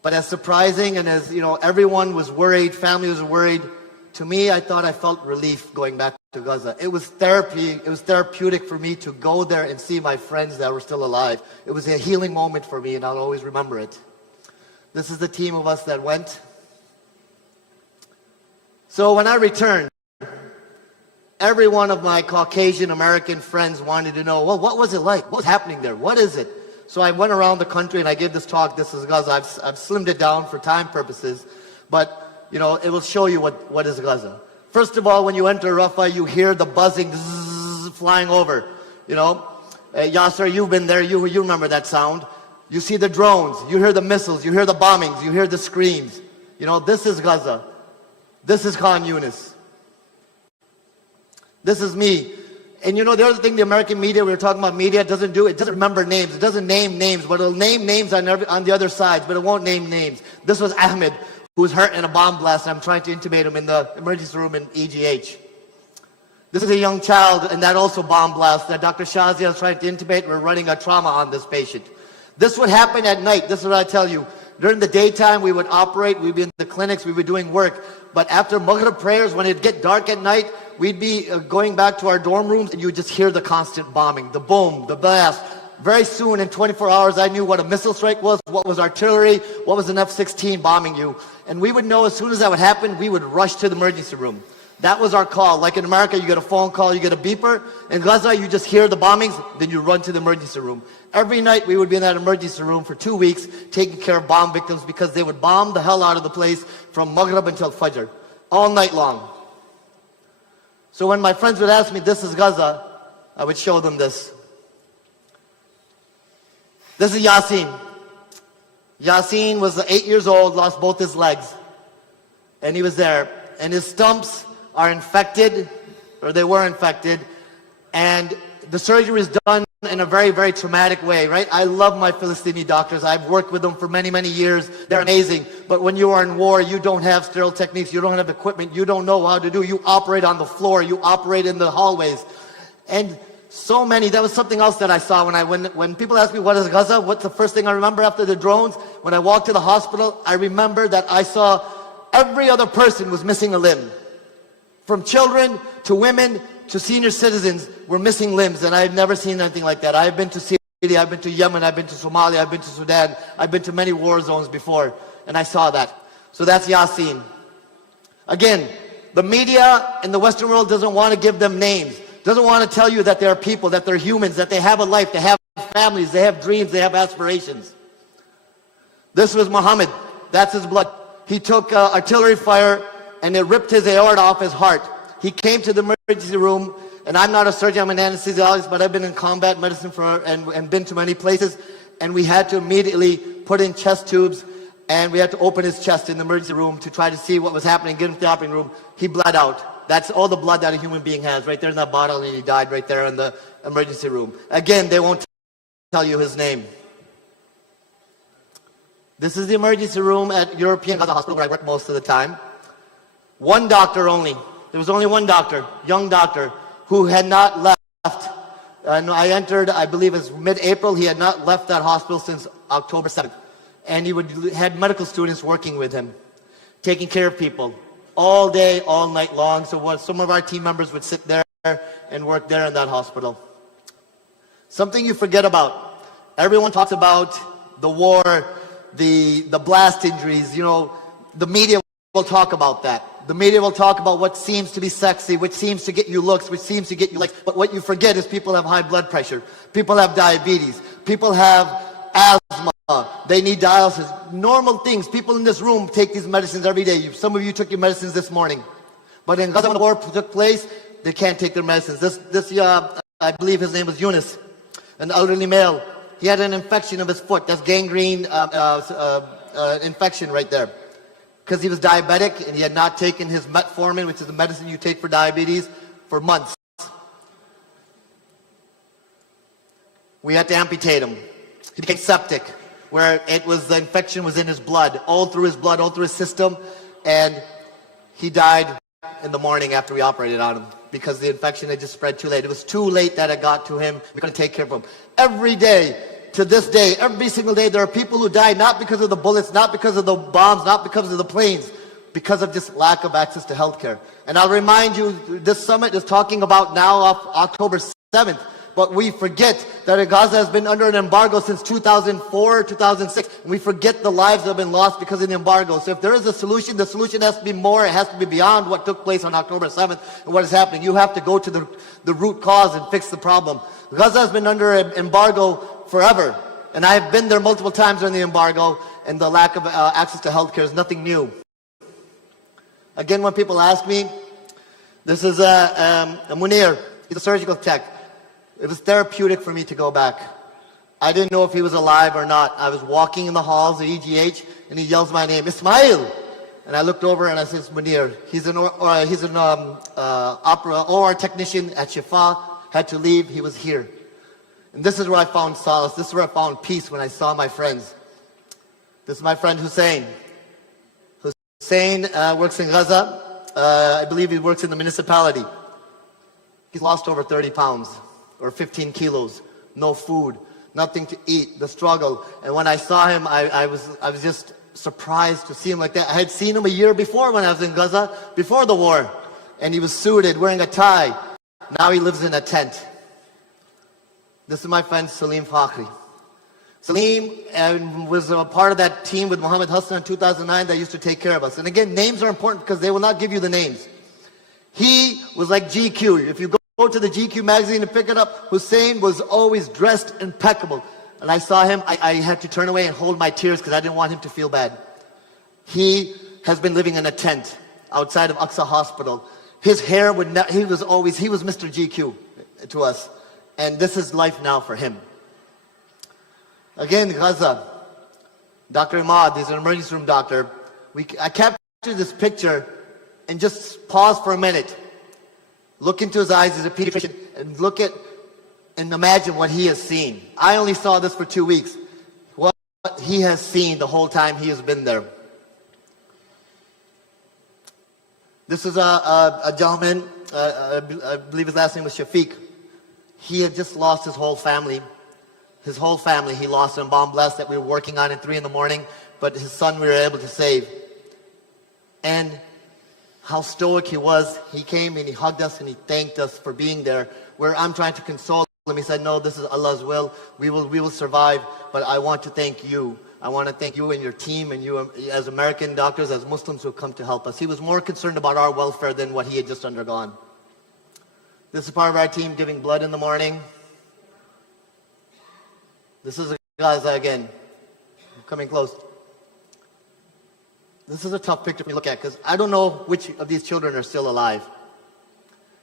But as surprising and as, you know, everyone was worried, family was worried, to me, I thought I felt relief going back to Gaza. It was therapy. It was therapeutic for me to go there and see my friends that were still alive. It was a healing moment for me, and I'll always remember it. This is the team of us that went. So when I returned, every one of my Caucasian American friends wanted to know, well, what was it like? What was happening there? What is it? So I went around the country and I gave this talk. This is Gaza. I've slimmed it down for time purposes, but you know, it will show you what is Gaza. First of all, when you enter Rafah, you hear the buzzing zzz, flying over. You know, Yasir, you've been there. You remember that sound. You see the drones. You hear the missiles. You hear the bombings. You hear the screams. You know, this is Gaza. This is Khan Yunis. This is me. And you know, the other thing the American media, we were talking about media, it doesn't remember names. It doesn't name names, but it'll name names on the other sides, but it won't name names. This was Ahmed, who was hurt in a bomb blast, and I'm trying to intubate him in the emergency room in EGH. This is a young child, and that also bomb blast that Dr. Shazia is trying to intubate. We're running a trauma on this patient. This would happen at night. This is what I tell you. During the daytime, we would operate, we'd be in the clinics, we were doing work. But after Maghrib prayers, when it'd get dark at night, we'd be going back to our dorm rooms, and you would just hear the constant bombing, the boom, the blast. Very soon, in 24 hours, I knew what a missile strike was, what was artillery, what was an F-16 bombing you. And we would know as soon as that would happen, we would rush to the emergency room. That was our call. Like in America, you get a phone call, you get a beeper. In Gaza, you just hear the bombings, then you run to the emergency room. Every night, we would be in that emergency room for 2 weeks, taking care of bomb victims, because they would bomb the hell out of the place from Maghrib until Fajr, all night long. So when my friends would ask me, this is Gaza, I would show them this. This is Yasin. Yasin was 8 years old, lost both his legs. And he was there. And his stumps are infected, or they were infected. And the surgery was done in a very, very traumatic way, right? I love my Philistini doctors. I've worked with them for many, many years. They're amazing. But when you are in war, you don't have sterile techniques. You don't have equipment. You don't know how to do. You operate on the floor. You operate in the hallways. And so many, that was something else that I saw when people ask me what is Gaza, what's the first thing I remember after the drones? When I walked to the hospital, I remember that I saw every other person was missing a limb. From children to women to senior citizens were missing limbs, and I've never seen anything like that. I've been to Syria, I've been to Yemen, I've been to Somalia, I've been to Sudan, I've been to many war zones before, and I saw that. So that's Yasin. Again, the media in the Western world doesn't want to give them names, doesn't want to tell you that they're people, that they're humans, that they have a life, they have families, they have dreams, they have aspirations. This was Muhammad. That's his blood. He took artillery fire and it ripped his aorta off his heart. He came to the emergency room, and I'm not a surgeon, I'm an anesthesiologist, but I've been in combat medicine and been to many places, and we had to immediately put in chest tubes, and we had to open his chest in the emergency room to try to see what was happening, get him to the operating room. He bled out. That's all the blood that a human being has, right there in that bottle, and he died right there in the emergency room. Again, they won't tell you his name. This is the emergency room at European Gaza Hospital, where I work most of the time. One doctor only. There was only one doctor, young doctor, who had not left. And I entered, I believe it was mid-April. He had not left that hospital since October 7th. And he had medical students working with him, taking care of people all day, all night long. So some of our team members would sit there and work there in that hospital. Something you forget about. Everyone talks about the war, the blast injuries. You know, the media will talk about that. The media will talk about what seems to be sexy, which seems to get you looks, which seems to get you likes. But what you forget is people have high blood pressure. People have diabetes. People have asthma. They need dialysis. Normal things. People in this room take these medicines every day. Some of you took your medicines this morning. But in Gaza, when the war took place, they can't take their medicines. I believe his name was Yunus, an elderly male. He had an infection of his foot. That's gangrene infection right there. Because he was diabetic and he had not taken his metformin, which is the medicine you take for diabetes, for months. We had to amputate him. He became septic, where the infection was in his blood, all through his system, and he died in the morning after we operated on him because the infection had just spread too late. It was too late that it got to him. We couldn't take care of him. Every day, to this day, every single day, there are people who die not because of the bullets, not because of the bombs, not because of the planes, because of just lack of access to healthcare. And I'll remind you, this summit is talking about now of October 7th, but we forget that Gaza has been under an embargo since 2004, 2006, and we forget the lives that have been lost because of the embargo. So if there is a solution, the solution has to be more, it has to be beyond what took place on October 7th and what is happening. You have to go to the root cause and fix the problem. Gaza has been under an embargo forever. And I've been there multiple times during the embargo, and the lack of access to healthcare is nothing new. Again, when people ask me, this is a Munir, he's a surgical tech. It was therapeutic for me to go back. I didn't know if he was alive or not. I was walking in the halls of EGH, and he yells my name, Ismail! And I looked over and I said, it's Munir. He's an OR technician at Shifa, had to leave, he was here. And this is where I found solace. This is where I found peace when I saw my friends. This is my friend Hussein. Hussein works in Gaza. I believe he works in the municipality. He's lost over 30 pounds or 15 kilos. No food, nothing to eat, the struggle. And when I saw him, I was just surprised to see him like that. I had seen him a year before when I was in Gaza, before the war. And he was suited, wearing a tie. Now he lives in a tent. This is my friend Salim Fakhri. Salim was a part of that team with Mohammed Hassan in 2009 that used to take care of us. And again, names are important because they will not give you the names. He was like GQ. If you go to the GQ magazine and pick it up, Hussein was always dressed impeccable. And I saw him, I had to turn away and hold my tears because I didn't want him to feel bad. He has been living in a tent outside of Aqsa Hospital. His hair he was Mr. GQ to us. And this is life now for him. Again, Gaza. Dr. Ahmad, he's an emergency room doctor. I captured this picture and just pause for a minute. Look into his eyes as a pediatrician and look at and imagine what he has seen. I only saw this for 2 weeks. What he has seen the whole time he has been there. This is a gentleman, I believe his last name was Shafiq. He had just lost his whole family. His whole family, he lost in bomb blast that we were working on at 3 in the morning, but his son we were able to save. And how stoic he was. He came and he hugged us and he thanked us for being there. Where I'm trying to console him, he said, no, this is Allah's will. We will survive, but I want to thank you. I want to thank you and your team and you as American doctors, as Muslims who have come to help us. He was more concerned about our welfare than what he had just undergone. This is part of our team giving blood in the morning. This is Gaza again. I'm coming close. This is a tough picture for me to look at because I don't know which of these children are still alive.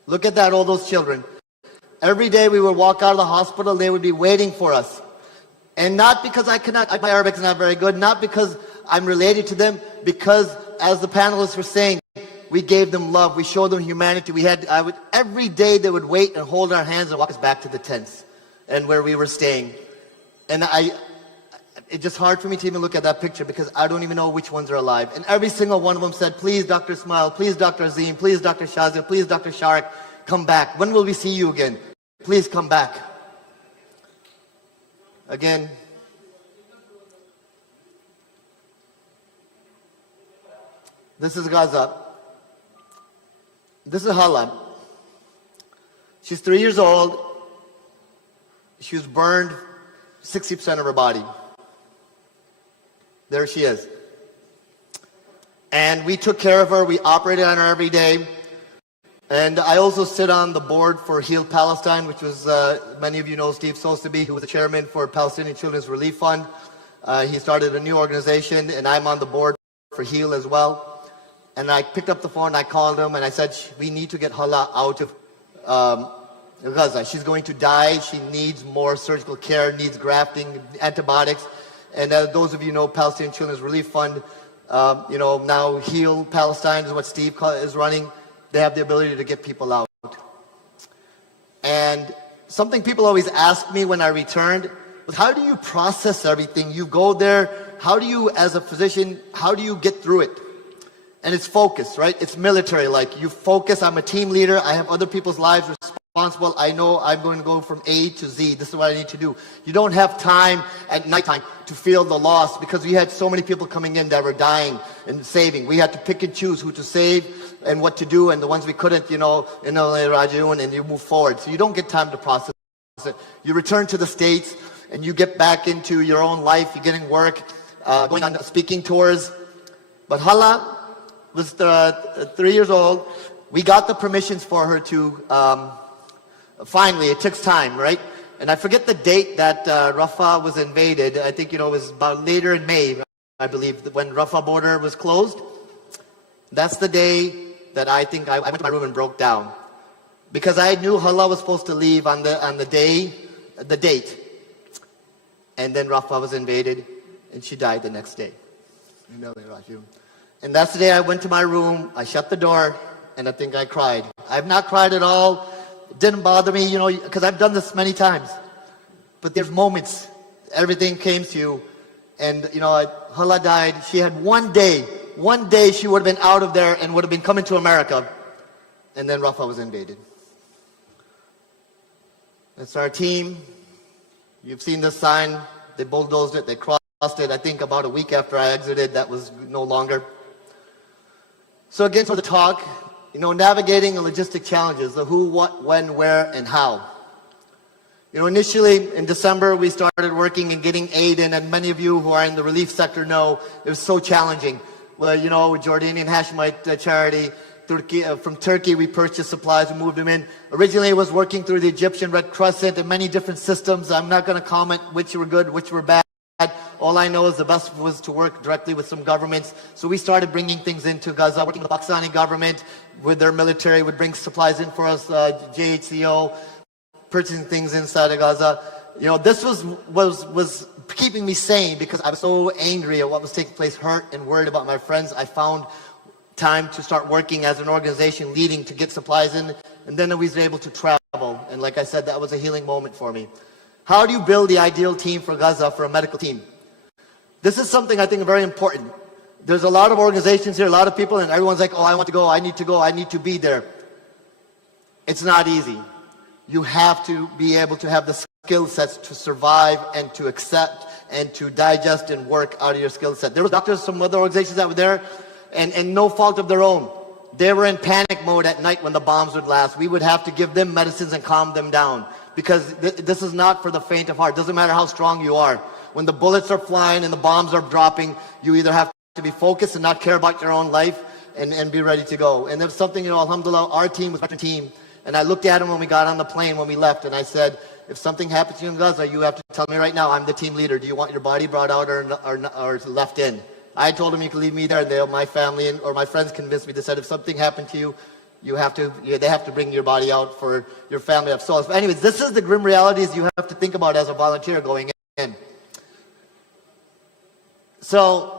Look at that, all those children. Every day we would walk out of the hospital, they would be waiting for us. And not because my Arabic is not very good, not because I'm related to them, because as the panelists were saying, we gave them love, we showed them humanity. Every day they would wait and hold our hands and walk us back to the tents and where we were staying. And it's just hard for me to even look at that picture because I don't even know which ones are alive. And every single one of them said, please Dr. Ismail, please Dr. Azim, please Dr. Shazia, please Dr. Sharik, come back. When will we see you again? Please come back. Again. This is Gaza. This is Hala. She's 3 years old. She was burned 60% of her body. There she is. And we took care of her. We operated on her every day. And I also sit on the board for Heal Palestine, which was, many of you know Steve Sosaby, who was the chairman for Palestinian Children's Relief Fund. He started a new organization, and I'm on the board for Heal as well. And I picked up the phone, I called him, and I said, we need to get Hala out of Gaza. She's going to die. She needs more surgical care, needs grafting, antibiotics. And those of you know Palestinian Children's Relief Fund, now Heal Palestine is what Steve is running. They have the ability to get people out. And something people always ask me when I returned was, how do you process everything? You go there, how do you, as a physician, how do you get through it? And it's focus, right? It's military, like you focus. I'm a team leader. I have other people's lives responsible. I know I'm going to go from A to Z. This is what I need to do. You don't have time at nighttime to feel the loss because we had so many people coming in that were dying and saving. We had to pick and choose who to save and what to do, and the ones we couldn't, and you move forward. So you don't get time to process it. You return to the States and you get back into your own life. You're getting work, going on speaking tours. But Hala was 3 years old. We got the permissions for her to, finally, it took time, right? And I forget the date that Rafah was invaded. I think, it was about later in May, I believe, when Rafah border was closed. That's the day that I think I went to my room and broke down. Because I knew Hala was supposed to leave on the date. And then Rafah was invaded, and she died the next day. And that's the day I went to my room, I shut the door, and I think I cried. I've not cried at all. It didn't bother me, because I've done this many times. But there's moments, everything came to you. And, Hala died. She had one day she would have been out of there and would have been coming to America. And then Rafah was invaded. That's our team. You've seen this sign. They bulldozed it, they crossed it. I think about a week after I exited, that was no longer. So again, for the talk, navigating the logistic challenges, the who, what, when, where, and how. Initially in December, we started working and getting aid in, and many of you who are in the relief sector know it was so challenging. Well, Jordanian Hashemite charity, from Turkey, we purchased supplies and moved them in. Originally, it was working through the Egyptian Red Crescent and many different systems. I'm not going to comment which were good, which were bad. All I know is the best was to work directly with some governments. So we started bringing things into Gaza, working with the Pakistani government, with their military, would bring supplies in for us, JHCO, purchasing things inside of Gaza. This was keeping me sane because I was so angry at what was taking place, hurt and worried about my friends. I found time to start working as an organization leading to get supplies in, and then I was able to travel. And like I said, that was a healing moment for me. How do you build the ideal team for Gaza, for a medical team? This is something I think is very important. There's a lot of organizations here, a lot of people, and everyone's like, oh, I want to go, I need to go, I need to be there. It's not easy. You have to be able to have the skill sets to survive and to accept and to digest and work out of your skill set. There were doctors from other organizations that were there, and no fault of their own. They were in panic mode at night when the bombs would blast. We would have to give them medicines and calm them down because this is not for the faint of heart. It doesn't matter how strong you are. When the bullets are flying and the bombs are dropping, you either have to be focused and not care about your own life and be ready to go. And there's something, you know, alhamdulillah, our team was a veteran team. And I looked at him when we got on the plane, when we left, and I said, if something happens to you in Gaza, you have to tell me right now, I'm the team leader. Do you want your body brought out or left in? I told him you can leave me there, and my family or my friends convinced me. They said, if something happened to you, they have to bring your body out for your family of souls. But anyways, this is the grim realities you have to think about as a volunteer going in. So,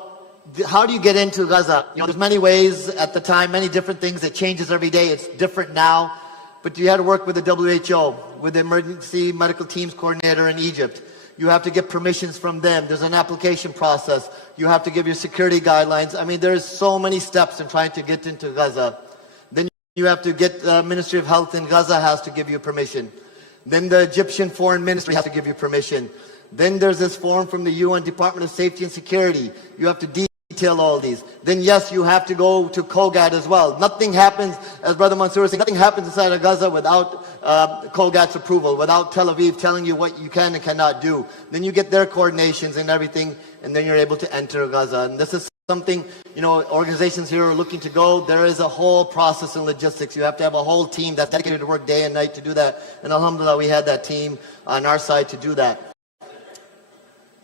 how do you get into Gaza? You know, there's many ways at the time, many different things. It changes every day. It's different now. But you had to work with the WHO, with the Emergency Medical Teams Coordinator in Egypt. You have to get permissions from them. There's an application process. You have to give your security guidelines. I mean, there's so many steps in trying to get into Gaza. Then you have to get the Ministry of Health in Gaza has to give you permission. Then the Egyptian Foreign Ministry has to give you permission. Then there's this form from the UN Department of Safety and Security. You have to detail all these. Then yes, you have to go to KOGAT as well. Nothing happens, as Brother Mansour was saying, nothing happens inside of Gaza without KOGAT's approval, without Tel Aviv telling you what you can and cannot do. Then you get their coordinations and everything, and then you're able to enter Gaza. And this is something, you know, organizations here are looking to go. There is a whole process in logistics. You have to have a whole team that's dedicated to work day and night to do that. And alhamdulillah, we had that team on our side to do that.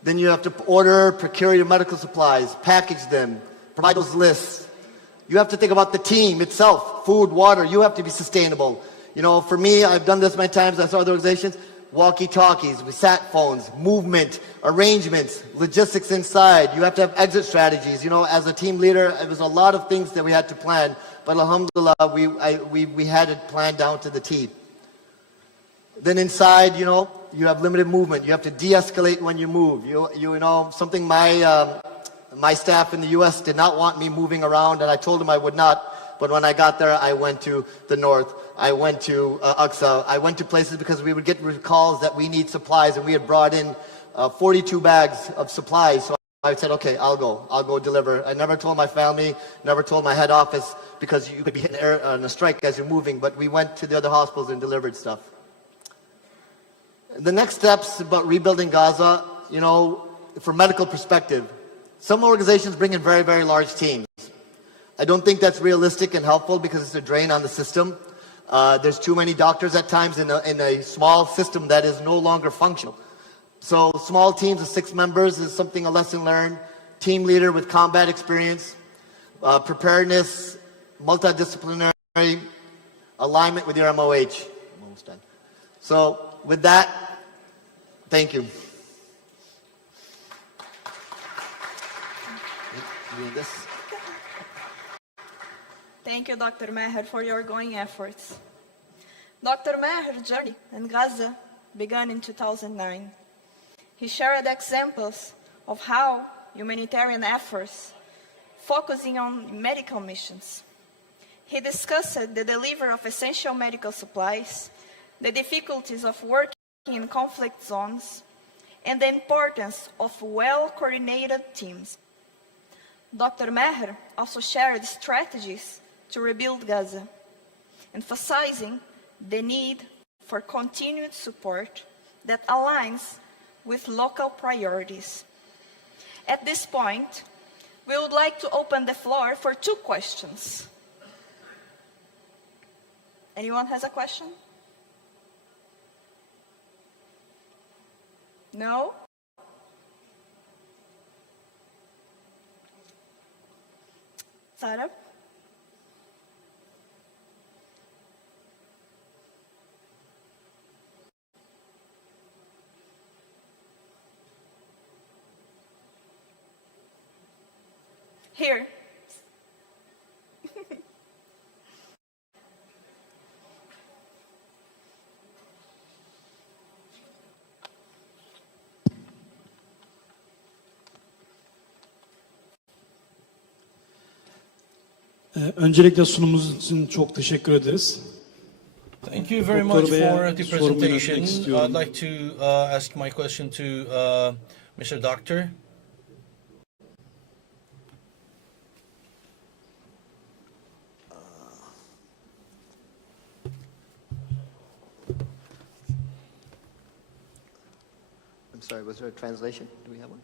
Then you have to order, procure your medical supplies, package them, provide those lists. You have to think about the team itself, food, water. You have to be sustainable. You know, for me, I've done this many times. I saw other organizations, walkie-talkies, sat phones, movement, arrangements, logistics inside. You have to have exit strategies. You know, as a team leader, it was a lot of things that we had to plan. But alhamdulillah, we had it planned down to the T. Then inside, you know, you have limited movement. You have to de-escalate when you move. You know, something my staff in the U.S. did not want me moving around, and I told them I would not. But when I got there, I went to the north. I went to Aqsa. I went to places because we would get calls that we need supplies, and we had brought in 42 bags of supplies. So I said, okay, I'll go deliver. I never told my family, never told my head office, because you could be hitting on a strike as you're moving. But we went to the other hospitals and delivered stuff. The next steps about rebuilding Gaza, you know, from medical perspective, some organizations bring in very, very large teams. I don't think that's realistic and helpful because it's a drain on the system. There's too many doctors at times in a small system that is no longer functional. So small teams of 6 members is something, a lesson learned. Team leader with combat experience, preparedness, multidisciplinary, alignment with your MOH. I'm almost done. So with that, thank you. Thank you, Dr. Maher, for your ongoing efforts. Dr. Maher's journey in Gaza began in 2009. He shared examples of how humanitarian efforts focusing on medical missions. He discussed the delivery of essential medical supplies, the difficulties of working in conflict zones, and the importance of well-coordinated teams. Dr. Maher also shared strategies to rebuild Gaza, emphasizing the need for continued support that aligns with local priorities. At this point, we would like to open the floor for 2 questions. Anyone has a question? No? Sarah? Here. Öncelikle sunumunuz için çok teşekkür ederiz. Thank you very Doktor much Bey'e for the sorumu presentation. yöneltmek istiyorum. I'd like to ask my question to Mr. Doctor. I'm sorry, was there a translation? Do we have one?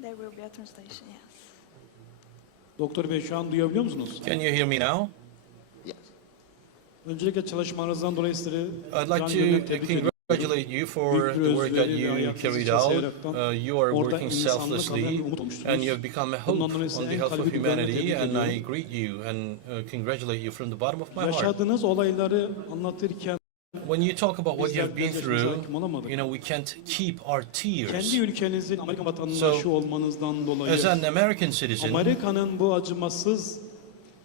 There will be a translation, yes. Doktor Bey şu an duyabiliyor musunuz? Can you hear me now? Yes. Öncelikle çalışmalarınızdan dolayı sizleri I'd like canı to tebrik ediyorum. congratulate you for Büyük bir the work that özveri ve you ayak carried izi out. taşıyaraktan You are orada working insanlık adına selflessly bir umut olmuşsunuz. and you have become a hope Bundan dolayı on size en behalf of kalbi duygularımla humanity, tebrik and I ediyorum. greet you and congratulate you from the bottom of my heart. Yaşadığınız olayları anlatırken When you talk about what you've been bizler through, hakim olamadık. we can't keep our tears. Kendi ülkenizin Amerika vatandaşı So, olmanızdan dolayı As an American citizen, Amerika'nın bu acımasız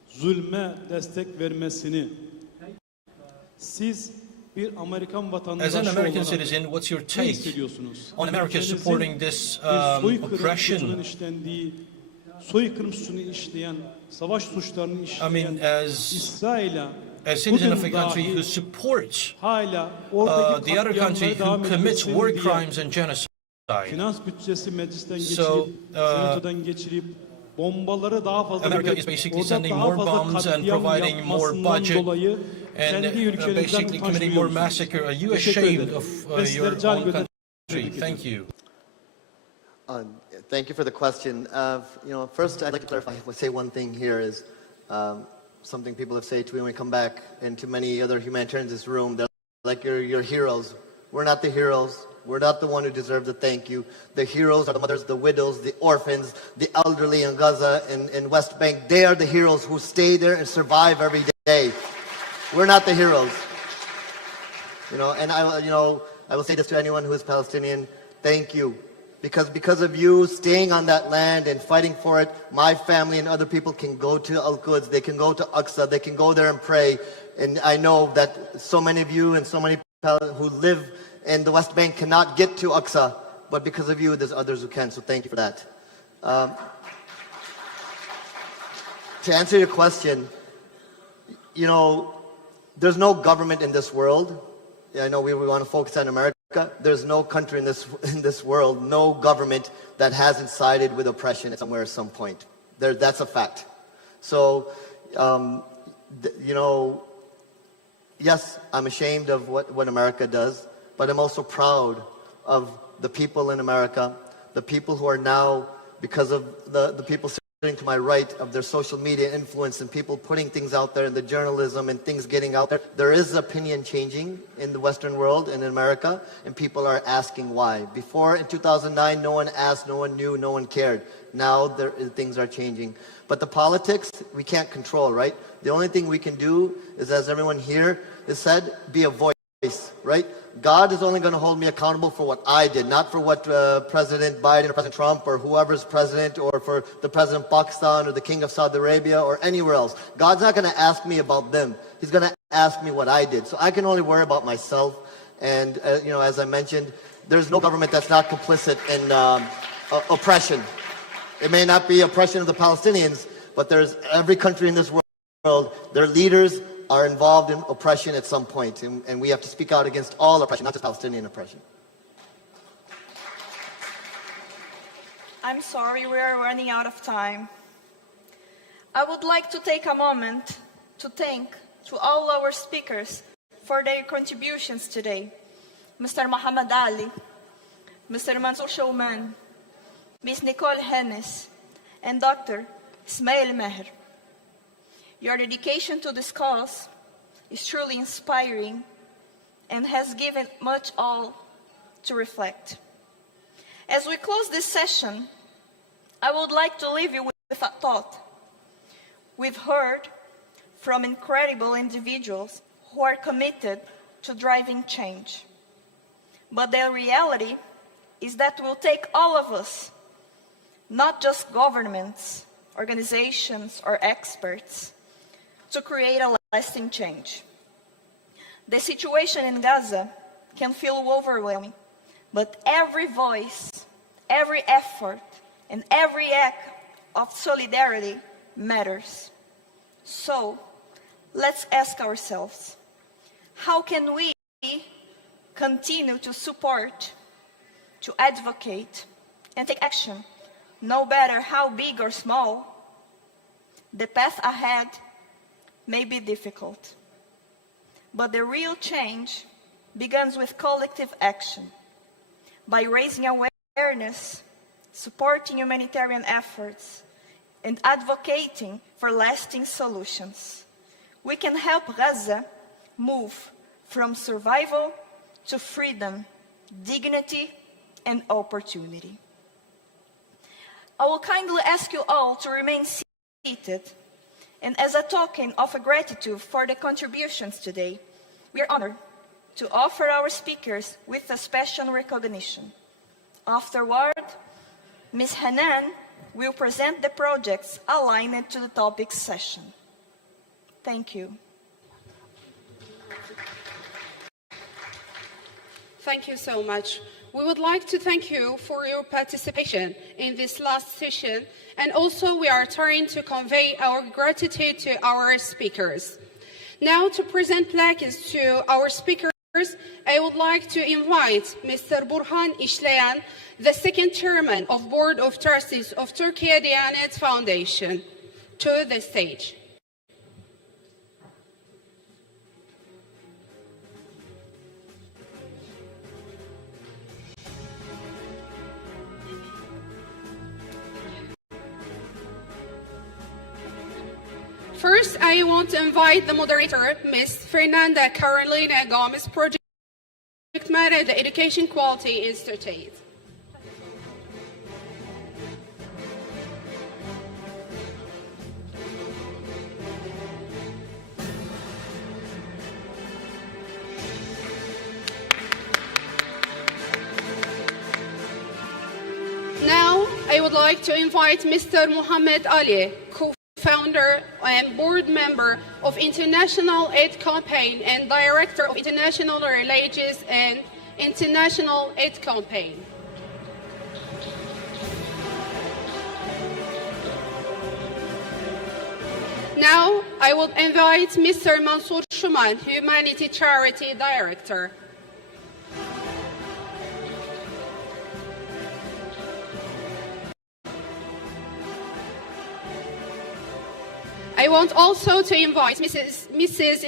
zulme destek vermesini siz bir Amerikan as an vatandaşı American olarak citizen, what's your ne take hissediyorsunuz? on America Ülkenizin supporting this bir soykırım suçunun oppression? işlendiği, soykırım suçunu işleyen, savaş suçlarını I işleyen mean, as İsrail'e a citizen of a bugün country who dahi supports hala oradaki the other country katliamları devam who commits etmesini war diye crimes and genocide. finans bütçesi meclisten geçirip, So, senatodan geçirip, bombaları daha fazla America verip, is basically orada sending daha more fazla bombs and katliam providing more yapmasından budget dolayı and kendi ülkenizden basically utanç committing duyuyor more musunuz? massacre. Are you Teşekkür ashamed ederim. of Ve sizleri your can own göndermek country? istiyorum. Thank you. Thank you for the question. First, I'd like to clarify. Say one thing here is something people have said to me when we come back, and to many other humanitarians in this room. They're like, "You're heroes." We're not the heroes. We're not the one who deserve the thank you. The heroes are the mothers, the widows, the orphans, the elderly in Gaza and West Bank. They are the heroes who stay there and survive every day. We're not the heroes. And I will say this to anyone who is Palestinian. Thank you. Because of you staying on that land and fighting for it, my family and other people can go to Al-Quds, they can go to Aqsa, they can go there and pray. And I know that so many of you and so many people who live in the West Bank cannot get to Aqsa, but because of you, there's others who can, so thank you for that. To answer your question, there's no government in this world. I know we want to focus on America. There's no country in this world, no government that hasn't sided with oppression somewhere at some point. That's a fact. So, yes, I'm ashamed of what America does, but I'm also proud of the people in America, the people who are now, because of the people sitting to my right, of their social media influence and people putting things out there and the journalism and things getting out there. There is opinion changing in the Western world and in America, and people are asking why. Before, in 2009, no one asked, no one knew, no one cared. Now things are changing. But the politics, we can't control, right? The only thing we can do is, as everyone here has said, be a voice, right? God is only going to hold me accountable for what I did, not for what President Biden or President Trump or whoever's president, or for the president of Pakistan or the king of Saudi Arabia or anywhere else. God's not going to ask me about them. He's going to ask me what I did. So I can only worry about myself. And as I mentioned, there's no government that's not complicit in oppression. It may not be oppression of the Palestinians, but there's every country in this world, their leaders are involved in oppression at some point, and we have to speak out against all oppression, not just Palestinian oppression. I'm sorry, we are running out of time. I would like to take a moment to thank to all our speakers for their contributions today. Mr. Muhammad Ali, Mr. Mansour Showman, Ms. Nicole Hennes, and Dr. Ismail Meher. Your dedication to this cause is truly inspiring and has given much all to reflect. As we close this session, I would like to leave you with a thought. We've heard from incredible individuals who are committed to driving change. But the reality is that it will take all of us, not just governments, organizations, or experts to create a lasting change. The situation in Gaza can feel overwhelming, but every voice, every effort, and every act of solidarity matters. So, let's ask ourselves, how can we continue to support, to advocate, and take action, no matter how big or small? The path ahead may be difficult, but the real change begins with collective action. By raising awareness, supporting humanitarian efforts, and advocating for lasting solutions, we can help Gaza move from survival to freedom, dignity, and opportunity. I will kindly ask you all to remain seated, and as a token of gratitude for the contributions today, we are honored to offer our speakers with a special recognition. Afterward, Ms. Hanan will present the projects aligned to the topic session. Thank you. Thank you so much. We would like to thank you for your participation in this last session, and also we are trying to convey our gratitude to our speakers. Now, to present plaques to our speakers, I would like to invite Mr. Burhan İşleyen, the second chairman of Board of Trustees of Turkiye Diyanet Foundation, to the stage. First, I want to invite the moderator, Ms. Fernanda Carolina Gomez, Project Manager, the Education Quality Institute. Now, I would like to invite Mr. Muhammad Ali, co-founder and board member of International Aid Campaign and Director of International Relations and International Aid Campaign. Now, I will invite Mr. Mansour Shuman, Humanity Charity Director. I want also to invite Mrs.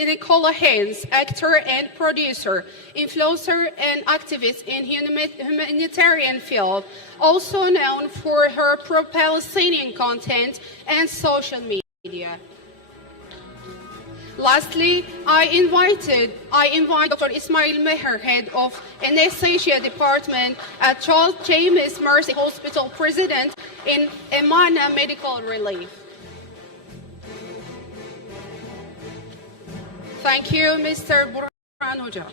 Nicola Haynes, actor and producer, influencer and activist in humanitarian field, also known for her pro-Palestinian content and social media. Lastly, I invite Dr. Ismail Meher, head of Anesthesia Department at Charles James Mercy Hospital, President in Emana Medical Relief. Thank you, Mr. Burhan Hoca.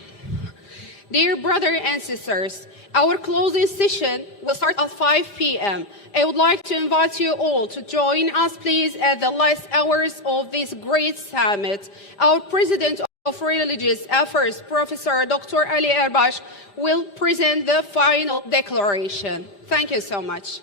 Dear brothers and sisters, our closing session will start at 5 p.m. I would like to invite you all to join us, please, at the last hours of this great summit. Our President of Religious Affairs, Professor Dr. Ali Erbash, will present the final declaration. Thank you so much.